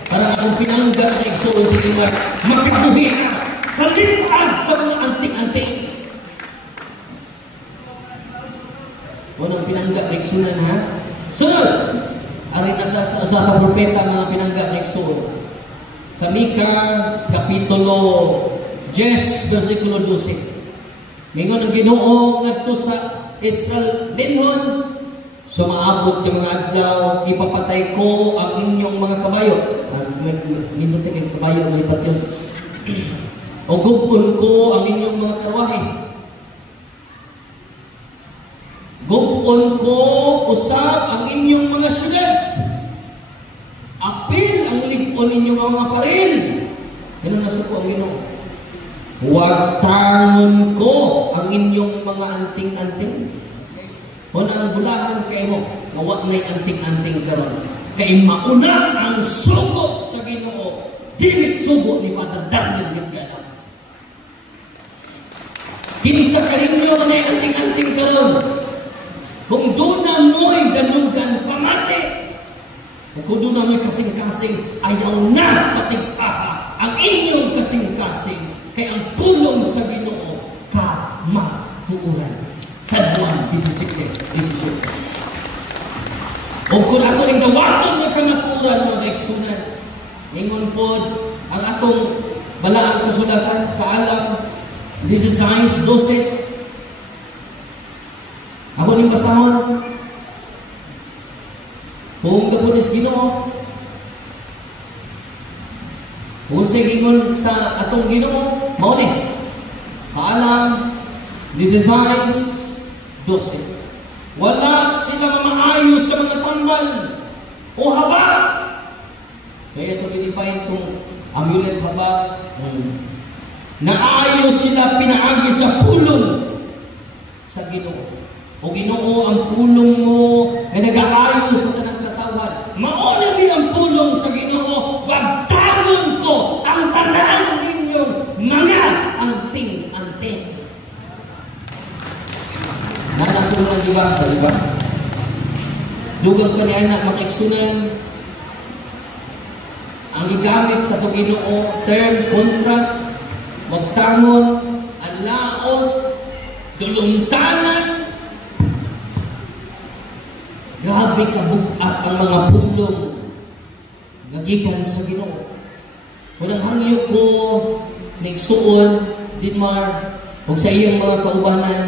Para akong pinanggat na igsuon si Lord, makabuhi na sa litad sa mga anting-anting. Mo nang pinanggat na igsuon ha. Sunod. Ari na sa propeta mga pinanggat na igsuon. Sa Mika, Kapitulo 10, versikulo 12. Ngayon ang Ginoo ngadto sa Israel linhon, sumaabot ng mga adlaw, ipapatay ko ang inyong mga kabayo. Nindot kay kabayo may patyon. O gubon ko ang inyong mga karwahe. Gubon ko usab ang inyong mga syudad. Apil ang ligon ninyong mga paril. Ganun na suko ang Ginoo. Huwag tangon ko ang inyong mga anting-anting. O ang bulahan kayo mo, gawa na'y anting-anting karon. Kay mauna ang sugo sa Ginoo. Dilit sugo ni Father Daniel Gagana. Kinsa ka rin nyo na'y anting-anting karon. Kung doon na mo'y danugan pamati, kung doon na mo'y kasing-kasing, ayaw na patigaha ang inyong kasing-kasing, kaya ang pulong sa Ginoo kamatuoran. San Juan 17:17. O kung ako rin dawaton nga kamatuoran mga kaigsunan, ingon po ang atong balaang kasulatan, kaalam 16:12. Ako ning basahon. Kung gapunis Ginoo, kung sigingon sa atong Ginoo, mao ni kaalam 16:12. Wala sila mamaayo sa mga tambal o haba. Kaya ito kinifine itong amulet haba. Naayo sila pinaagi sa pulong sa Ginoo. O Ginoo ang pulong mo na nag-aayo sa tanang katawan. Mauna mi ang pulong sa Ginoo. Wagtagon ko ang tanan ninyong mga anting-anting. Nanatong lang ibasa, di ba? Dugang pa niya na makaiksunan ang igamit sa Ginoo, term, contract, wagtangon, alaot, dulungtanan. Grabe kabugat ang mga pulong nagikan sa Ginoo. Unang hangyo ko naigsuon, Dinmar, o sa iyang mga kaubanan,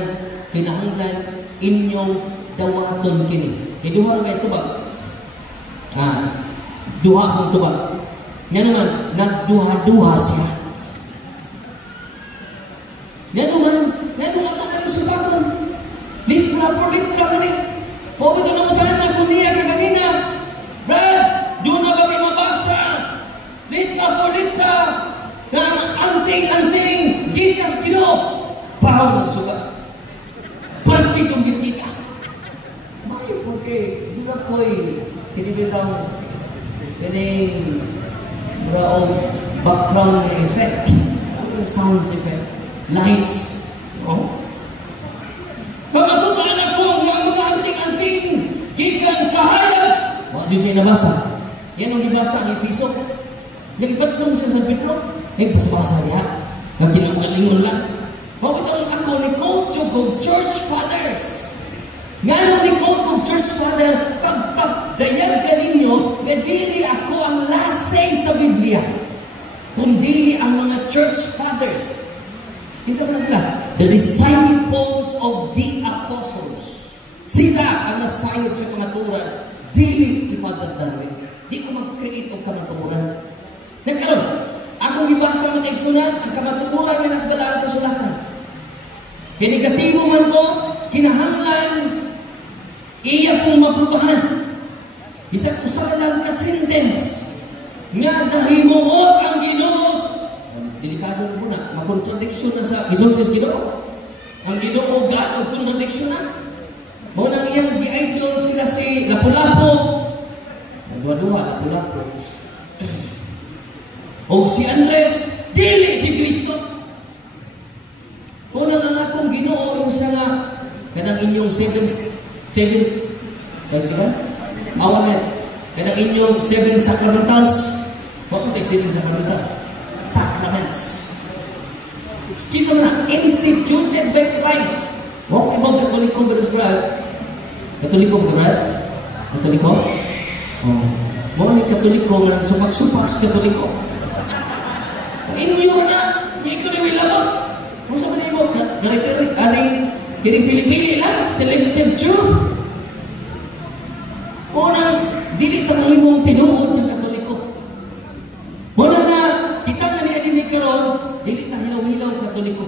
kinahanglan inyong dawaton kini. Duha nga ito ba? Duha ang tubag. Nga naman, nagduha-duha siya. Nga naman ito maning subaton. Litra por litra maning. O ito na magkana kung niya kaganina. Brad, doon na ba kayo mabasa? Litra por litra. Na anting-anting, gikas Ginoo. Pahawag sugat. Pati yung gitita. May porque di ba po'y tinibitang kining muraong background effect, sounds effect, lights, pagmatutaan ako nga ang mga anting-anting gikan kahayag. Bakit siya nabasa? Yan ang ibasa ang Efeso. Nagbatlong siya sa Pedro. Nagbasa niya. Nagkinagalingon lang. Bakit ang ako ni coach kong church fathers? Nga ni coach kong church father, pagpagdayan ka ninyo, na dili ako ang lasay sa Biblia, kung dili ang mga church fathers. Isa pa na sila, the disciples of the apostles. Sila ang nasayod sa kamaturan, dili si Father Darwin. Di ko mag-create ng kamaturan. Nagkaroon, akong ibasa ng kaigsunan, ang kamaturan na nasa balaang kasulatan. Kinegatibo man ko, kinahanglan, iya pong maprubahan. Isang usalang ka-sentence nga nahimuot ang Ginoo. Delikado mo na, makontradiksyon na sa isultis Ginoo. Ang Ginoo God o kontradiksyon na. Muna iyang di-idol sila si Lapu-Lapu. Dua-dua, Lapu-Lapu. O si Andres, dili si Kristo. Muna nga akong Ginoo yung siya nga kanang inyong seven kanang inyong 7 sacramentals. Bakit tayo 7 sacramentals? Sacraments. Kisa mo na, instituted by Christ. Okay ba Katoliko ba das brad? Katoliko ba brad? Katoliko? Mga ni Katoliko nga nang supak-supak Katoliko. Inyo na, hindi ko na may labot. Kung sa mga mo, pili-pili lang, selective truth. Unang, dili ka mahimong tinuod ng Katoliko. Muna nga, kita nga niya din karon, dili ta hilaw-hilaw Katoliko.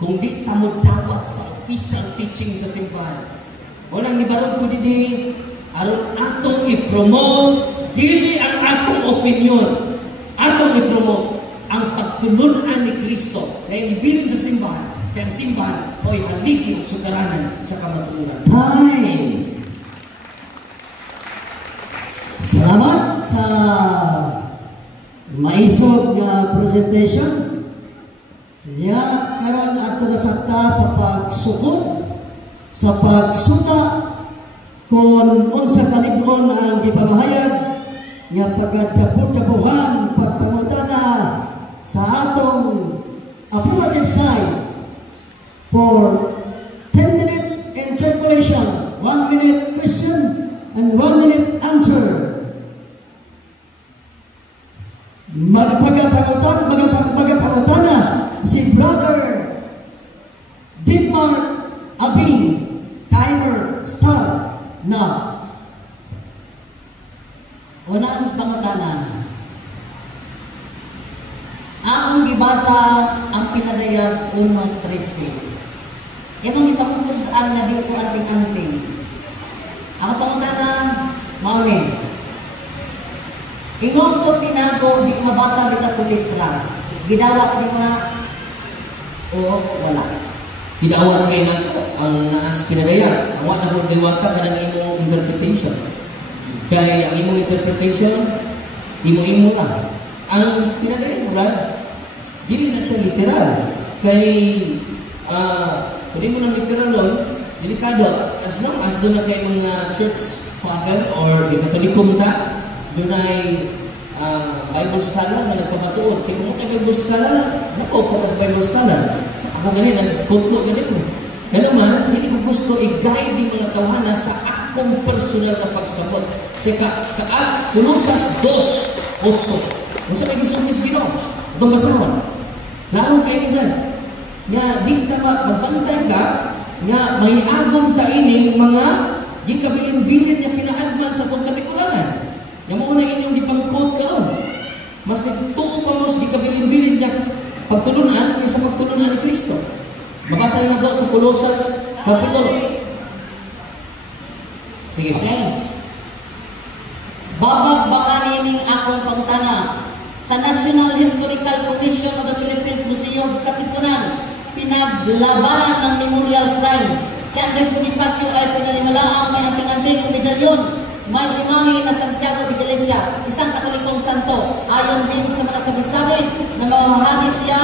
Kung di ta mo dawat sa official teaching sa simbahan. Unang nibarog ko didi, aron atong i-promote, dili ang atong opinion. Atong i-promote ang pagtulunan ni Kristo na ibirin sa simbahan. Kaya ang simbahan ay haligi o sukaranan sa kamaturan. Time! Salamat sa maisog na presentation. Ya, karon ato nasakta sa pagsukod sa pagsuta kung unsa kalibon ang gipamahayag nga pagadabuhan pagpamutana sa atong appropriate side for 10 minutes interpolation, 1 minute question and 1 minute answer. Magpagapangutana si Brother Denmark Abing. Timer start now. Unang pangutana. Ang gibasa ang pinadayag 1:13. Itong ipangutudaan na dito anting-anting. Ang pangutana, maunin. Ingong ko tinago, di mabasa kita po litra. Gidawat di mo na o wala. Gidawat kayo na ang naas pinadayag. Ang wala na po diwata ka ng imong interpretation. Kaya ang imong interpretation, imo-imo lang. Ang pinadayag mo lang, dili na siya literal. Kaya, hindi mo ng literal doon, delikado. As long as doon na kayo mga church father or katolikong ta, doon ay Bible scholar na nagpamatuod. Kaya kung kayo Bible scholar, nako, focus Bible scholar. Ako ganyan, nagpunto ganito. Kaya naman, hindi ko gusto i-guide yung mga tawana sa akong personal na pagsabot. Siya Kolosas 2:8. Kung sa may gisunis gino, itong basahon. Lalong kayo nila. Nga, di tama, magbantay ka, nga may agong kainin mga di kabilin-bilin niya kinaadman sa pagkatikulangan. Yang mo na inyong ipang-quote ka ron. Mas nagtuon pa mo sa di kabilin-bilin niya pagtulunan kaysa pagtulunan ni Kristo. Mabasa rin na doon sa Kolosas Kapitulo. Sige. Okay. Babagbakan nining akong pangutana. Sa National Historical Commission of the Philippines Museum Katipunan, pinaglabanan ng Memorial Shrine. Si Andres Bonifacio ay pinanimalaang may anting-anting medalyon. May imahe na Santiago de Galicia, isang katolikong santo. Ayon din sa mga sabi-sabi na mamahagi siya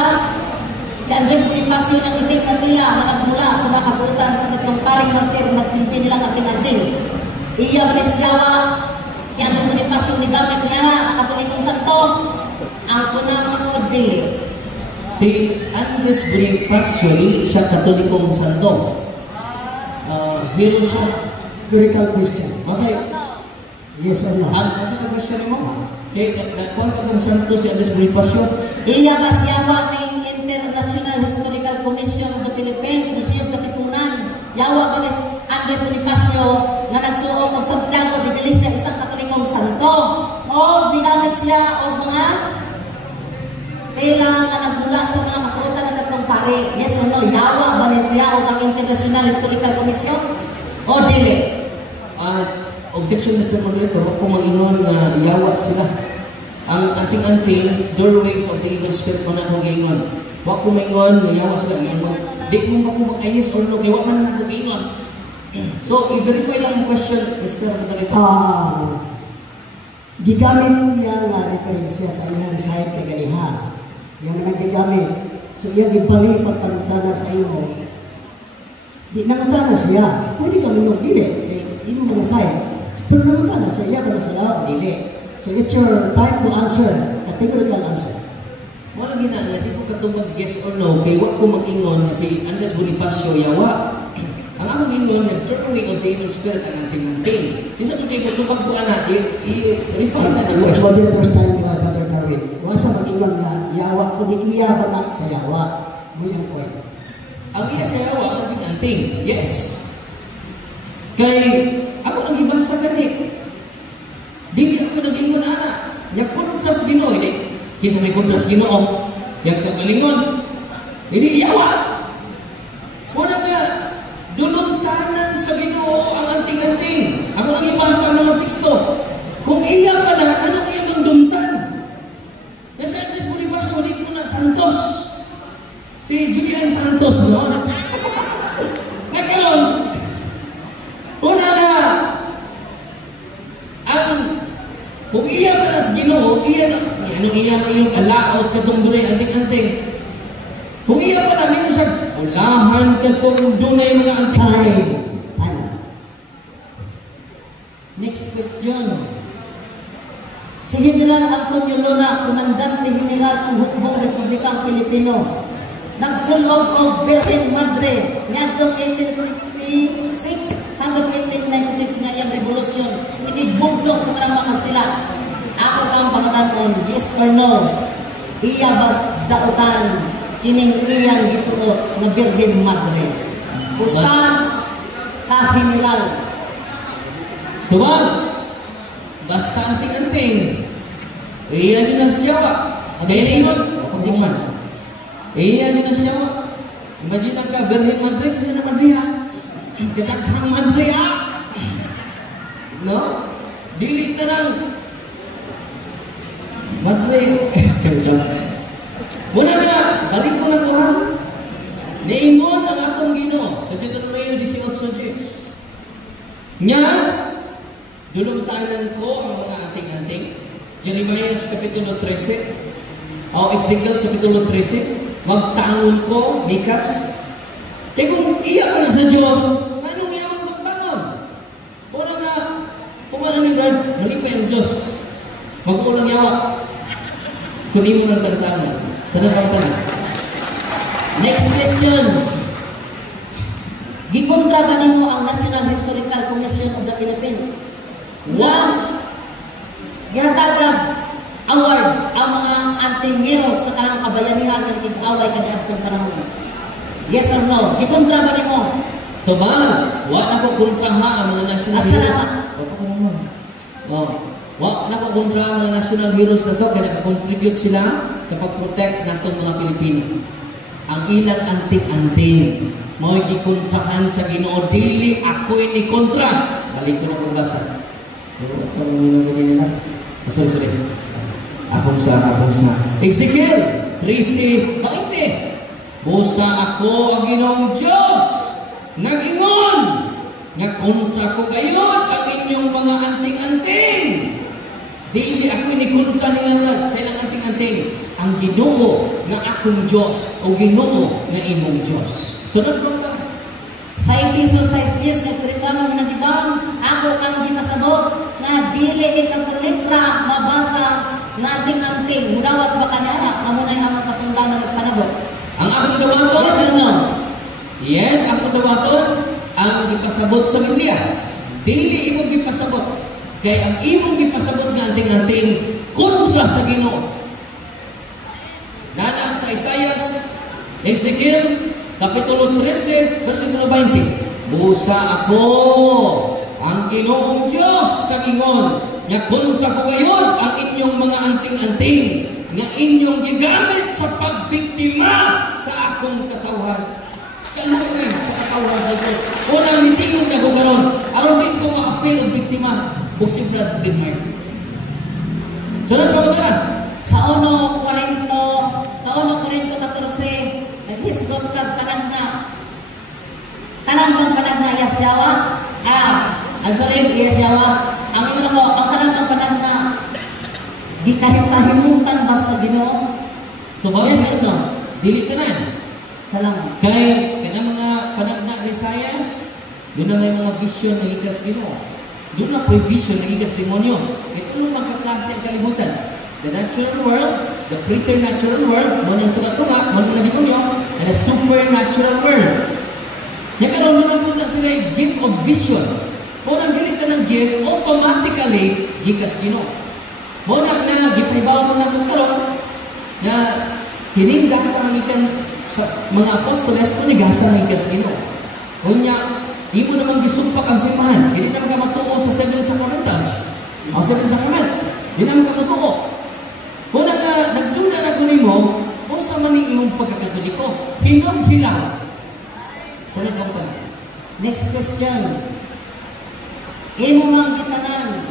si Andres Bonifacio ng itim na tila na nagmula sa mga kasuotan sa tatlong paring martir nagsimpi nilang anting-anting. Iya Bresyawa, si Andres Bonifacio ni gamit niya ang katolikong santo. Ang kunang dili. Si Andres Bonifacio, hindi siya katolikong santo. Hero siya. Spiritual Christian. Masay, Yes or no? ang sa question mo? Kaya nagkuhan ka itong santo si Andres Bonifacio? Iya Bresyawa ng International Historical Commission of the Philippines Museum Katipunan. Yawa ba ni Andres Bonifacio nga nagsuot og Santiago de Galicia, isang katolikong santo. O nigamit siya og mga tela nga nagmula sa mga kasuotan ng tatlong pari. Yes or no? Yawa ba ni siya og ang International Historical Commission? O dili? Objection, Mr. Moderator, huwag ko mag-ingon na yawa sila. Ang anting-anting, doorways of the Eagle Spirit mo na akong i-ingon. Huwag ko mag-ingon na yawa sila. Di mo ba ko yes or no, kaya huwag man na akong i-ingon. So, i-verify lang ang question, Mr. Moderator. Gigamit niya nga referensya sa iyang sahit kagaliha. Yang naggigamit. So, iyang gibalik pagpangutana sa iyo. Di nangutana siya. Pwede ka minong dili. Imo mo na sahit. Pero nangutana sa iya ba na siya o dili. So, it's your time to answer. Categorical answer. Wala ginaan na, di ko katubag yes or no, kaya huwag ko mag-ingon na si Andres Bonifacio yawa. Ang among ingon, nag-turn away of the evil spirit ang anting-anting. Isa kung kayo matubag ko na, i-refine na ng question. Moderator's time, Brother Darwin. Wasa mag-ingon na yawa, kung iya ba na sa yawa. Mo yung point. Ang iya sa yawa, ang anting-anting. Yes. Kay, ako nag-ibasa ganit. Hindi ako nag-ingon na anak. Yung kontras Ginoo, hindi. Kisa may kontras Ginoo, yung kagalingon. Hindi yawa. Muna nga, dununtanan sa Ginoo ang anting-anting. Ako nag-ibasa ang mga teksto. Kung iya pa na, ano kaya ang duntan? Nasa Andres Bonifacio, ulit mo na Santos. Si Julian Santos, no? Nagkaroon. Una nga, kung iya pa na sa Ginoo, iya na, anong iya na yung alaot katong dunay anting-anting. Kung iya pa na, meron siya, ulahan katong dunay mga anting-anting. question. Si General Antonio Luna, Komandante General ng Hukbong Republikang Pilipino, nagsulog og Virgen Madre ngadtong 1866 hanggang 1896 nga iyang revolusyon igibugdog sa tanang mga Kastila. Ako kang pangatanon, yes or no? Iya bas dautan kining iyang gisuot nga Virgen Madre. Usan ka general. Diba? Basta anting-anting. Iya din ang siyawa. Kaya ingon, pagkuman. Iya din ang siyawa. Imagine ka, Virgen Madre, kasi na Madriha. Katakhang Madriha. No? Dili ka ng Madre. Muna nga, balik ko na ko ha. Niingon ang atong Ginoo sa Deuteronomio 18:10. Nga, dulumtanan ko ang mga anting-anting. Jeremiah Kapitulo 13. O Ezekiel Kapitulo 13. Magtangon ko, Mikas. Kaya kung iya ko na sa Diyos, anong iya mong magtangon? Una na, pumara ni Brad, malipay ang Diyos. Mag-ulang yawa. Kunin mo ng tantangan. Sana pa tanong. Next question. Gikontra ba nimo ang National Historical Commission of the Philippines? One, gihatagag award ang mga anti-heroes sa tanang kabayanihan ng tig-away kaniadtong panahon. Yes or no? Gikontra ba nimo? Tubal, wa na ko kontra ha ang mga national heroes. Wa na ko kontra ang mga national heroes na to kaya nag-contribute sila sa pag-protect natong mga Pilipino. Ang ilang anting-anting mao gikontrahan sa Ginoo, dili ako ini kontra. Balik ko na kung basa. So, ito ang minunod nila. Sorry. Akong sa. Ezekiel 13:20. Busa ako ang Ginoong Diyos. Nag-ingon. Nga kontra ko gayud ang inyong mga anting-anting. Dili ako ini kontra nila sa ilang anting-anting. Ang Ginoo nga akong Diyos o Ginoo nga imong Diyos. Sunod po ito. Sa Episo 6:10 nga Espiritano nga nagibang, ako kang gipasabot nga dili ito letra mabasa nga anting-anting. Munawat ba kanina? Amo na yung katungdanan ng panabot. Ang akong dawaton? Yes or no? Yes, akong dawaton ang gipasabot sa Biblia. Dili imong gipasabot. Kaya ang imong gipasabot nga anting-anting kontra sa Ginoo. Nana sa Isaias, Ezekiel, Kapitulo 13, versikulo 20. Busa ako ang Ginoong Diyos kagingon, nga kontra ko gayon ang inyong mga anting-anting, nga inyong gigamit sa pagbiktima sa akong katawan. Kaluoy sa katawan sa Diyos. Unang nitiyon na ko garon, aron di ko ma-appeal ang biktima o si Brad Bidmar. Sunod pa ko tala. Sa 1 Korinto 14, naghisgot kag panagna. Tanan kang panagna Yasyawa? Ang sorry, Yasyawa. Ang iyon ako, ang tanan kang panagna, di kahit-pahimutan ba sa Ginoo? Tubaw Yes or no? Dili ka na. Salamat. Kaya mga panagna ni Isaias, doon na may mga vision na ikas Ginoo. Doon na pre-vision na ikas demonyo. Ito yung magkaklase ang kalibutan. The natural world, the preternatural world, mo nang tunga-tunga, mo nang demonyo, and the supernatural world. Nagkaroon mo na po sila yung gift of vision. Mo nang dili ka ng gift, automatically, gikas Ginoo. Mo nang gipaibaw mo na kung karoon, na hininda sa mga apostoles, kung nagasa ng ikas Ginoo. Kunya, di mo naman gisumpak ang simbahan. Hindi naman ka matuo sa 7 sacramentals. O 7 sacraments. Hindi naman ka matuo. Kung nagdula na ko nimo, o sa maning imong pagkakatoliko, hinog-hilaw. Sunod mo tanan. Next question. Imo mang gitanan,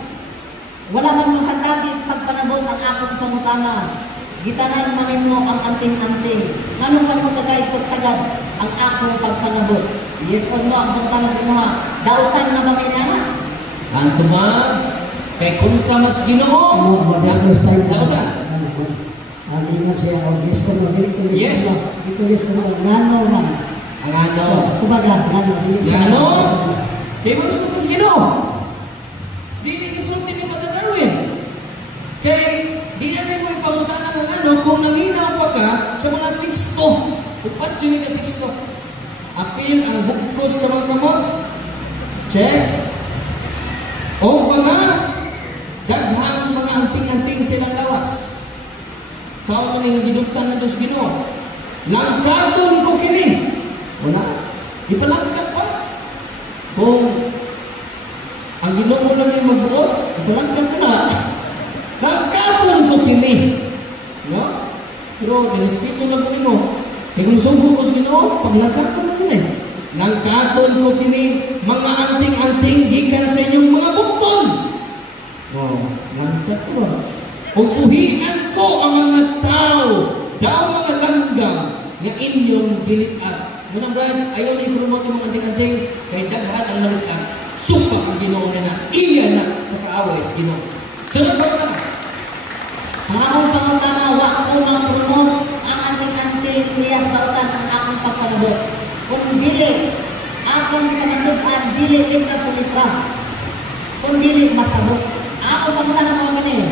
wala bang mahatagi pagpanabot ang akong pangutana? Gitanan man nimo ang anting-anting. Anong pagmutagay pagtagad ang akong pagpanabot? Yes or no? Ang pangutana sa inyo ha? Dautan na ba may nana? Antumag, kay kontra mas Ginoo. Dautan. Ang ingat siya, ang yes ko mo, dito yes ko mo. Dito yes ko mo, nano man. Ang ano? So, tumaga, nano. Nano? Kaya mo gusto mas Ginoo. Dili gisulti ni Brother Darwin. Kay di na mo ipangutan ng kung naminaw pa ka sa mga teksto. Upat yun yung teksto. Apil ang bukos sa mga kamot. Check. O mga daghang mga anting-anting silang lawas. Sa ako man yung gidugtan ng Diyos Ginoo. Langkaton ko kini. Wala. Ipalangkat pa. Kung ang Ginoo lang yung magbuot, ipalangkat ko na. Langkaton ko kini. No? Pero dinispito lang ko nimo. Kung subo ko sa Ginoo, paglangkaton na yun Langkaton ko kini mga anting-anting gikan sa inyong mga bukton. Wow, langkat ko. Utuhian ko ang mga tao, daw mga langgam nga inyong gilitan. Munang Brad, ayaw na i-promote yung mga anting-anting kay daghan ang nalitan. Supa ang Ginoo na iya na sa kaaway sa Ginoo. Sunod po na. Ang akong pangutana, wa ko mag-promote ang anting-anting niya sa bautan ang akong pagpanabot. Kung dili, akong ipagatuban, dili litra po litra. Kung dili, masabot. Akong pangutana mo ganin.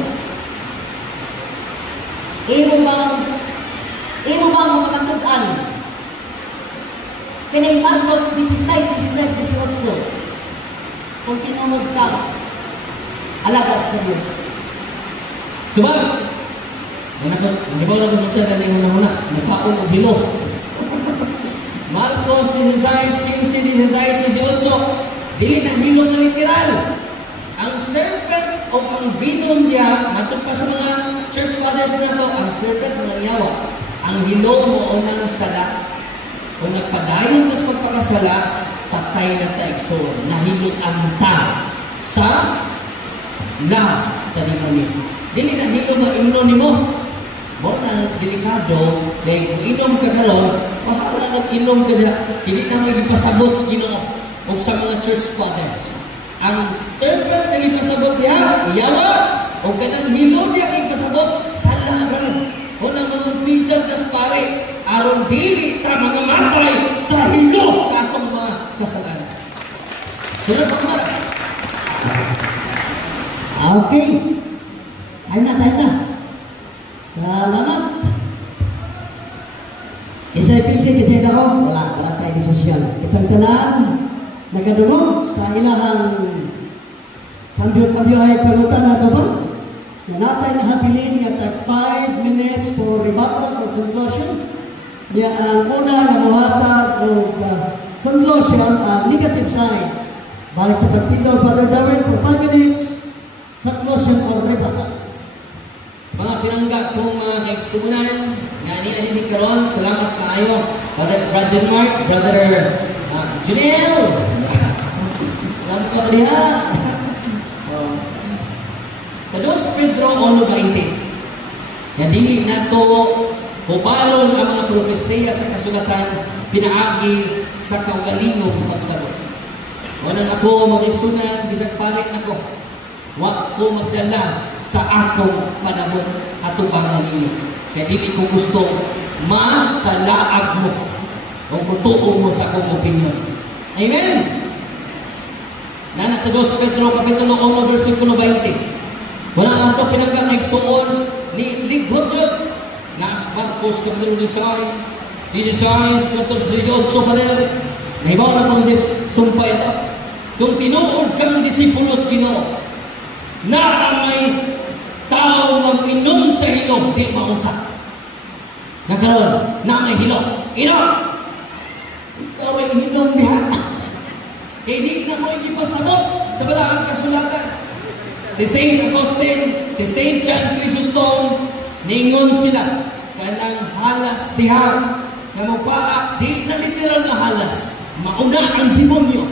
Imo bang mapagatuban? Kining Marcos 16:18. Kung tinunod ka, alagad sa Diyos. Diba? Nanibaw na ba sa siya kasi una-una? Nagpaon o bilo. Marcos 16:15-16-18. Dili na hilom na literal. Ang serpent o ang venom niya, matong pa sa mga church fathers na to, ang serpent o nangyawa. Ang hilom o nang sala. Kung nagpadayon tas magpakasala, patay na taigsoon. Nahilom ang ta sa demonyo. Dili na hilom ang imno nimo. Mo na delikado, dahil kung inom ka karon, pahala nag-inom ka na, hindi na may ipasabot sa Ginoo o sa mga church fathers. Ang serpent na ipasabot niya, iyawa, o kanang hilo niya ipasabot, salabran. O nang magpisan tas pare, aron dili ta mga matay sa hilo sa atong mga kasalanan. Sunod pa ka. Okay. Tayo na. Salamat. Kisa'y pildi, kisa'y daon, wala tayo di sosyal. Itang tanan, nagkadunod sa ilahang pambiyo-pambiyo ay pagutan na ito ba? Na natin habilin nga tag 5 minutes for rebuttal or conclusion. Niya ang una na buhatag o conclusion, negative side. Balik sa pagtindog, Brother Darwin, for 5 minutes, conclusion or rebuttal. Mga pinangga kong mga kaigsunan, nga ni karon, salamat kayo. Brother Mark, Brother Junel. Salamat ka pa diha. Sa 2 Pedro 1:20, nga dili na to ubalon ang mga propesiya sa kasulatan, pinaagi sa kaugalingong pagsagot. Wanan ako mga kaigsunan, bisag parit na ko. Wa ko magdala sa akong panahon atubangan ninyo. Kaya dili ko gusto sa laag mo o mutuo mo sa akong opinion. Amen? Nana sa 2 Pedro Kapitulo 1, versikulo 20. Wala nga ito pinagkang igsuon ni Lighod Jud na Marcos Kapitulo 16, Kapitulo 18 pader. Nahibaw na kung sumpay ito. Kung tinuod kang disipulos Ginoo, na may tao na inom sa hilom, di maunsa. Nagkaroon, na may hilom. Inom! Ikaw ay hilom diha. Kaya di na mo ipasabot sa balaang kasulatan. Si St. Augustine, si St. John Chrysostom, ningon sila, kanang halas diha, na magpaak, di na literal na halas, mauna ang demonyo.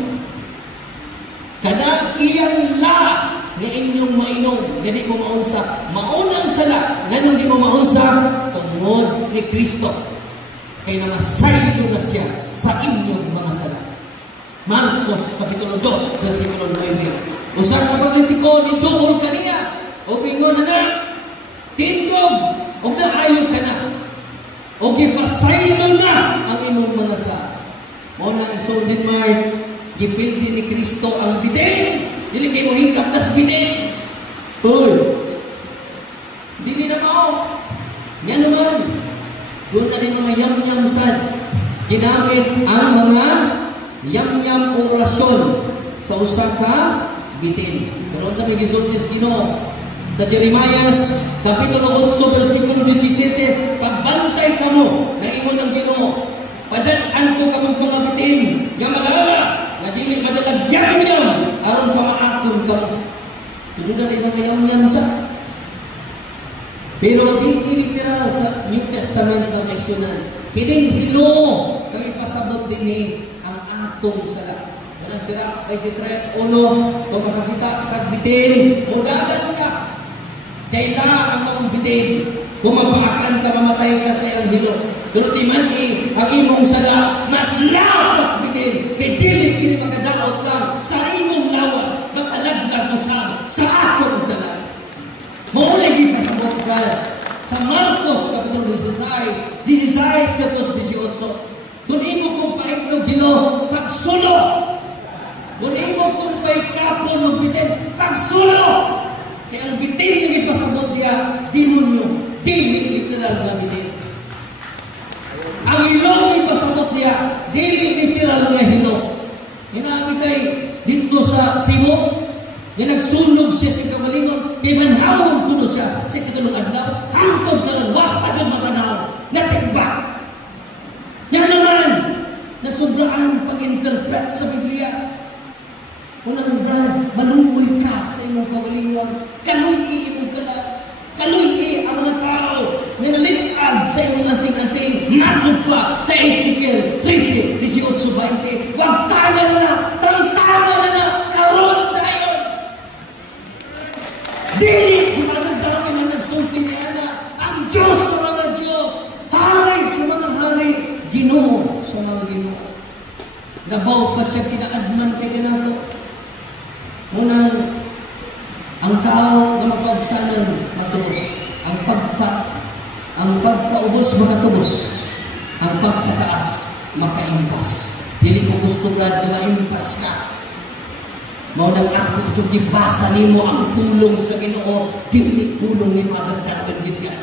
Kanang iyang la, ni inyong mainom, hindi mo maunsa. Maunang sala, ganun di mo maunsa, tungod ni Kristo. Kaya namasaylo na siya sa inyong mga sala. Marcos, Kapitulo 2, versikulo 9. Usang na pagkatiko, nituol ka niya. O bingon na, tindog, o naayon ka na. O gipasaylo na ang imong mga sala. Mo na isundin, Mark, gipildi ni Kristo ang bideng, Dili kay mo hingkap tas bitin. Uy! Dili na mao. Yan naman. Doon na rin mga yam-yam sad. Ginamit ang mga yam-yam orasyon sa usa ka bitin. Karon sa may gisultis Ginoo sa Jeremiah kapitulo 8 bersikulo 17, pagbantay kamo na imo ng Ginoo, padad-an ko kamo mga bitin nga malala nga dili madalag yam-yam aron pamaaton kamo. Sunod na rin mga yam-yam sa pero di literal sa New Testament proteksyonan. Kining hilo kay ipasabot dinhi ang atong sala. Kanang sira 23:1 kung makakita kag bitin, mudagan ka. Kailangan ang bitin. Kung mapaakan ka, mamatay ka sa iyang hilo. Pero timandi ang imong sala mas lawas bitin. Kay dili makadaot ka sa imong lawas, makalaglag mo sa atong dalan. Maulay din kasabot ka sa Marcos kapitulo 16 katos 18. Kung imo kong paikno Ginoo, pagsulo. Kung imo kong paikapon o bitin, pagsulo. Kaya ang bitin yung ipasabot niya, demonyo, dili literal nga bitin. Ang ilong ipasabot niya, dili literal nga hilo. Hinabi kay dito sa Cebu, nga nagsunog siya sa kagalingon, kay manhawon kuno siya sa katulong adlaw, hangtod ka lang, wag pa dyan mapanahon, natigba. Yan naman, nasubraan pag-interpret sa Biblia. Unang brad, malungoy ka sa imong kagalingon, kaluyi imong kalat, kaluyi ang mga tao, na nalitag sa imong anting-anting, nagod pa sa Ezekiel 13:18-20, wag taga na, tangtaga na, karon tayo. Dili kumagandang na nagsulti niya na ang Diyos sa mga Diyos, hari sa mga hari, Ginoo sa mga Ginoo. Nabaw pa siya kinaadman kay ganato. Unang, ang tao na mapagsanan matuos, ang pagpaubos makatubos, ang pagpataas makaimpas. Dili ko gusto brad na maimpas ka. Maunang ako itong ibasa nimo ang pulong sa Ginoo, dili pulong ni Father Darwin Gitgan.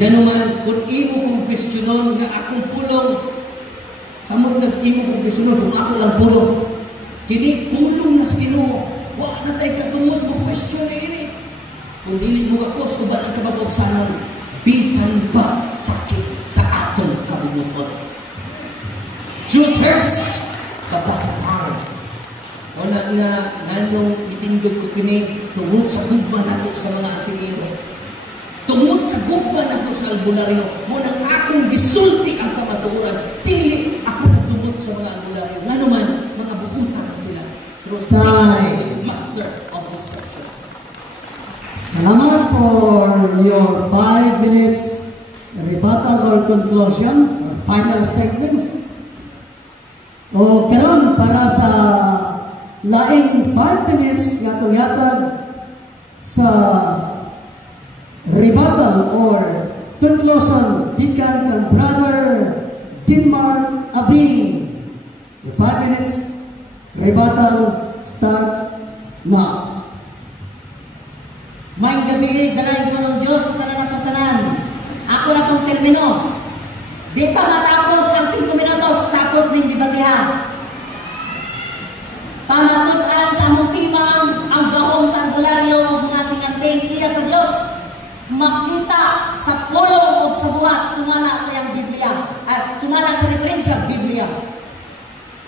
Na naman, kung imo kong kwestiyonon nga akong pulong, samot nag-imo kong kwestiyonon kung ako lang pulong, kini pulong na sa Ginoo, wala na tayo katungod mo kwestiyon na ini. Kung dili mo ako, so ba ang kabababsanon, bisan ba sakit sa atong kabumuton? Truth hurts, kapasapar. Wala na nanong itindog ko kini tungod sa gugma na ko sa mga atiniro. Tungod sa gugma na ko sa albularyo. Muna akong gisulti ang kamaturan. Dili ako tungod sa mga albularyo. Nga naman, mga buhutan sila. Pero Satan is master of deception. Salamat for your 5 minutes rebuttal or conclusion or final statements. O karon para sa laing 5 minutes nga yatag sa rebuttal or conclusion gikan kang Brother Denmark Abing. The 5 minutes rebuttal starts now. May gabi, dalay ko ng Diyos sa tanan at tanan. Ako na pong termino. Di pa matapos ang 5 minutos, tapos din dibatihan. Pamatutan sa among timang ang gahom sa albularyo mga tinganting iya sa Diyos. Makita sa pulong o sa buhat, sumana sa iyang Biblia. At sumana sa referensya, Biblia.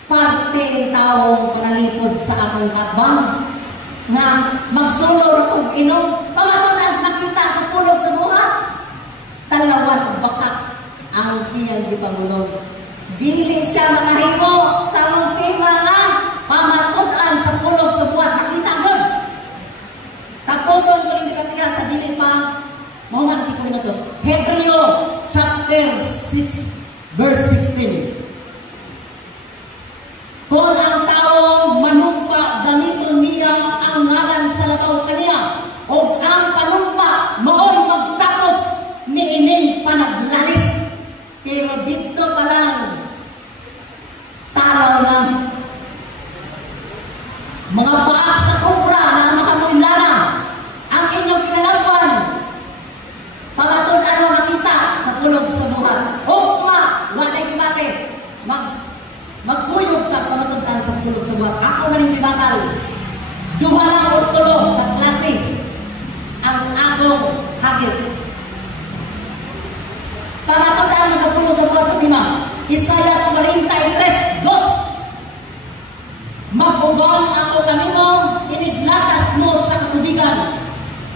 Parte ng taong panalipod sa akong katbang nga magsulod akong inom. Pamatutan sa makita sa pulong sa buhat. Talawat bakat ang iyang gipangulong. Biling siya makahimo sa among tima nga pamatutan sa pulog sa buhat. Makita doon. Tapuson ko rin dipatiga sa dilim pa. Mahuman si Kuminatos. Hebreo chapter 6 verse 16. Kung ang taong manumpa gamiton niya ang ngalan sa lataw kaniya o ang panumpa mao'y magtapos ni ining panaglalis. Pero dito pa lang talaw na mga Magbaak sa kubra na makamoy lana ang inyong kinalagwan. Pangatod ano makita sa pulog sa buhat. Ugma, walay kimate. Magkuyog ka pamatudan sa pulog sa buhat. Ako maninibatal. Duha lang o tulog na klase ang agong hagit. Pangatod sa pulog sa buhat sa tima. Isaiah 43:2. Mag-ubang ako kanimo, iniglatas mo sa katubigan.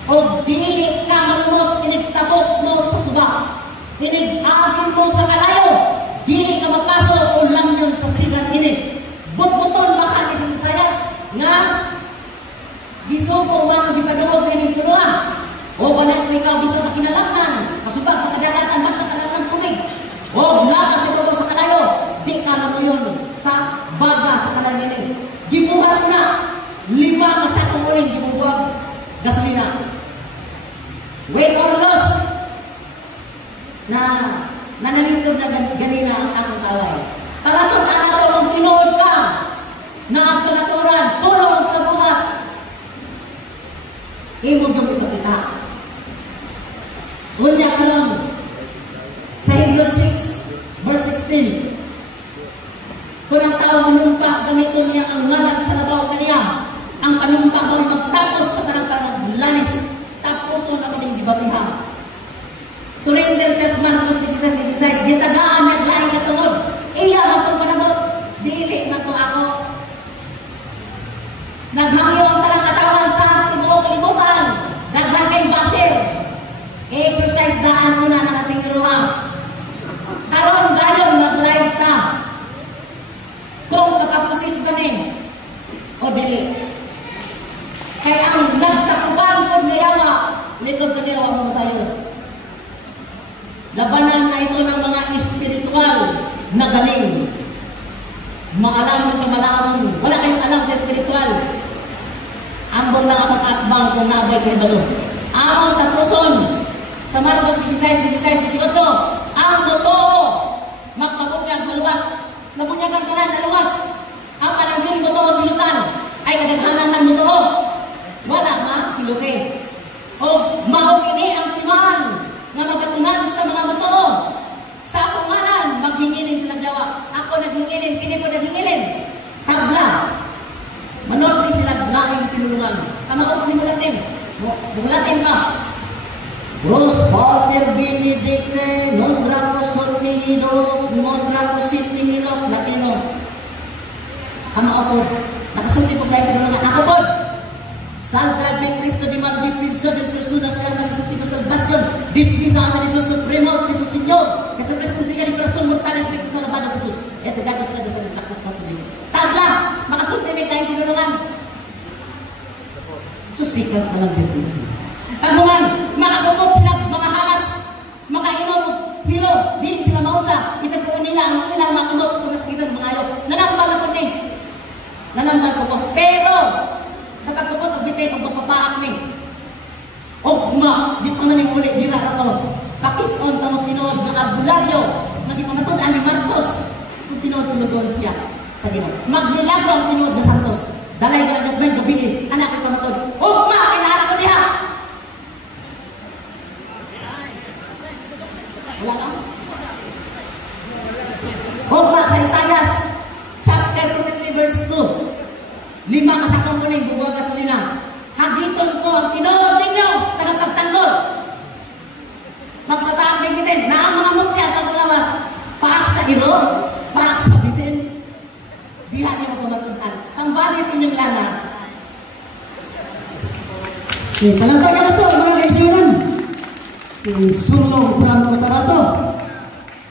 O dili ka manumos, inigtabok mo sa suba. Inigagin mo sa kalayo, dili ka magkaso o lamyon sa sigan inig. But-buton baka ni Isayas nga gisugo man gipadungog ni punuha. O banat ni ikaw bisan sa kinalangnan, sa subag sa kadagatan basta kanang tubig. O latas ito sa kalayo, di ka mamuyon sa baga sa kalayo. Gibuhat na 5 kasakong uling gibubuhat gasolina. Win or loss na nananindog na ganina ang akong kaway. Pangatod anato kung tinuod ka naas ka naturan, tulong sa buhat. Imo yung ipakita. Unya karon sa Hebrews 6:16. Kung ang tao manumpa, gamitin niya ang ngalan sa labaw kaniya. Ang panumpa mo magtapos sa tanang maglanis. Tapos na kami dibatihan. Surrender says Marcos 16:16. Gitagaan niya laing katungod. Iya matong panabot. Dili na to ako. Naghangyo ang tanang katawan sa tibuok kalibutan. Naghagay basir. Exercise daan muna ng ating iruhang. Karon dayon mag-live ta. Kung kakapusis ba rin o dili. Kaya ang nagtakuban kung niyawa, likod ka niyawa mo sa'yo. Labanan na ito ng mga espiritual na galing. Maalamon sa malaman. Wala kayong alam sa espiritual. Ambot lang akong akbang kung naabay kayo balo. Ang tapuson sa Marcos 16:18. Ang totoo magpabunyag maluwas. Nabunyagan ka na, naluwas. Ang pananggil mo to o silutan ay kadaghanan ng mutuo. Wala nga silutin. O maugini ang timan na magatunan sa mga mutuo. Sa akong manan, maghingilin sila jawa. Ako naghingilin, kini po naghingilin. Tabla. Manolpi sila langing pinulungan. Tamaon ko ni mulatin. Mulatin pa. Gros Pater Benedicte, non dracosot mihidox, non dracosit mihidox, Latino. Ama ako, nakasulti po kayo pinulungan. Ako po, Santa Be Cristo di Malbipilso, de persona sa armas sa sutigo salvación, dispisa amin Isus Supremo, Isus Señor, que sa Cristo tiga ni corazón mortales, be Cristo labado sa Isus, eto gagas ka sa sakros pa sa Diyos. Tabla, makasulti may tayong pinulungan. Susikas na lang din pinulungan. Paguman, makabukot sila, mga halas, makainom, hilo, di sila maunsa, itapuon nila, ang ilang makumot sa masakitan mga ayaw. Nanambal ako ni. Nanambal ko ko. Pero, sa pagkukot, bitay, pagpapapaak ni. Ugma, di pa namin muli, di na ako. Pakit-on, tamos tinood ng albularyo, nagipamatunan ni Marcos, kung tinood suludoon siya sa Ginoo. Magmilagro ang tinood na Santos. Dalay ka na Diyos may gabiin, anak ko pamatod. Ugma, kinaharap ko diha. Wala ka? Hugma sa Isaiah chapter 23:2. 5 kasakang muling bubuha gasolina. Hagiton ko ang tinuod ninyo, tagapagtanggol. Magpataak ng bitin, na ang mga mutya sa lawas, paak sa iro, paak sa bitin. Diha niyo magpamatunan. Ang balis inyong lana. Okay, talagay ka na to, mga kaisiran. Sulong Franco Tarato.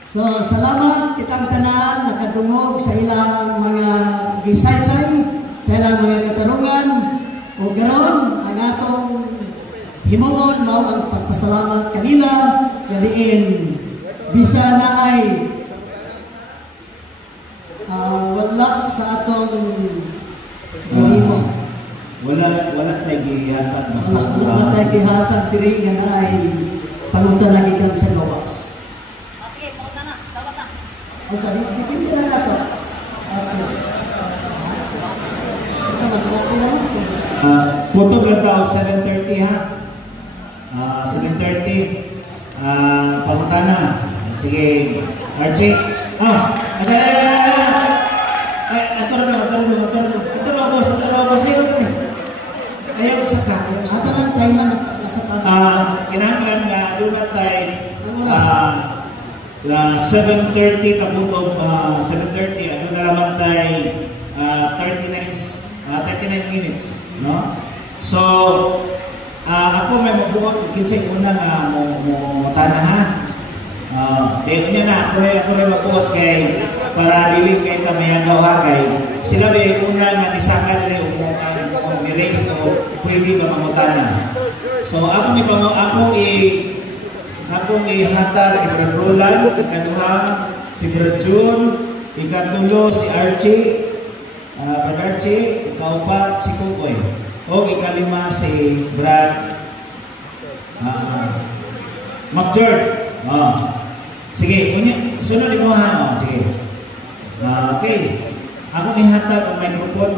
So, salamat kitang tanan, nakadungog sa ilang mga gisaysay, sa ilang mga katarungan, o garon, ang atong himuon, mao ang pagpasalamat kanila, gabiin, bisa na ay wala sa atong himo. Wala tayo gihatag na. Wala tayo gihatag diri nga na ay pangunta lagi kang sa gawas. Sige, punta na. Dapat na. Ang sabi, bitin na to. Okay. Kutob lang daw, 7:30 ha? 7:30. Pangutana. Sige, Archie. Ayaw sa ka. Sa talang tayo man at sa Kinahanglan nga, doon na tayo 7:30 taputob 7:30 ano na naman tayo 39 minutes, no? So ako may mabuhat kinsay una nga mo tana ha. Dito niya na ako rin mabuhat kay para dili kay tamayagaw ha kay sila may una nga nisaka nila yung ni-raise o pwede ba mamutana. So akong ihatag si Brad Roland, ikaduha si Brad June, ikatulo si Archie, Brad Archie, ikaupat si Kukoy, o ikalima si Brad McJord. Sige, sunod mo ha. Sige. Okay. Akong ihatag ang microphone.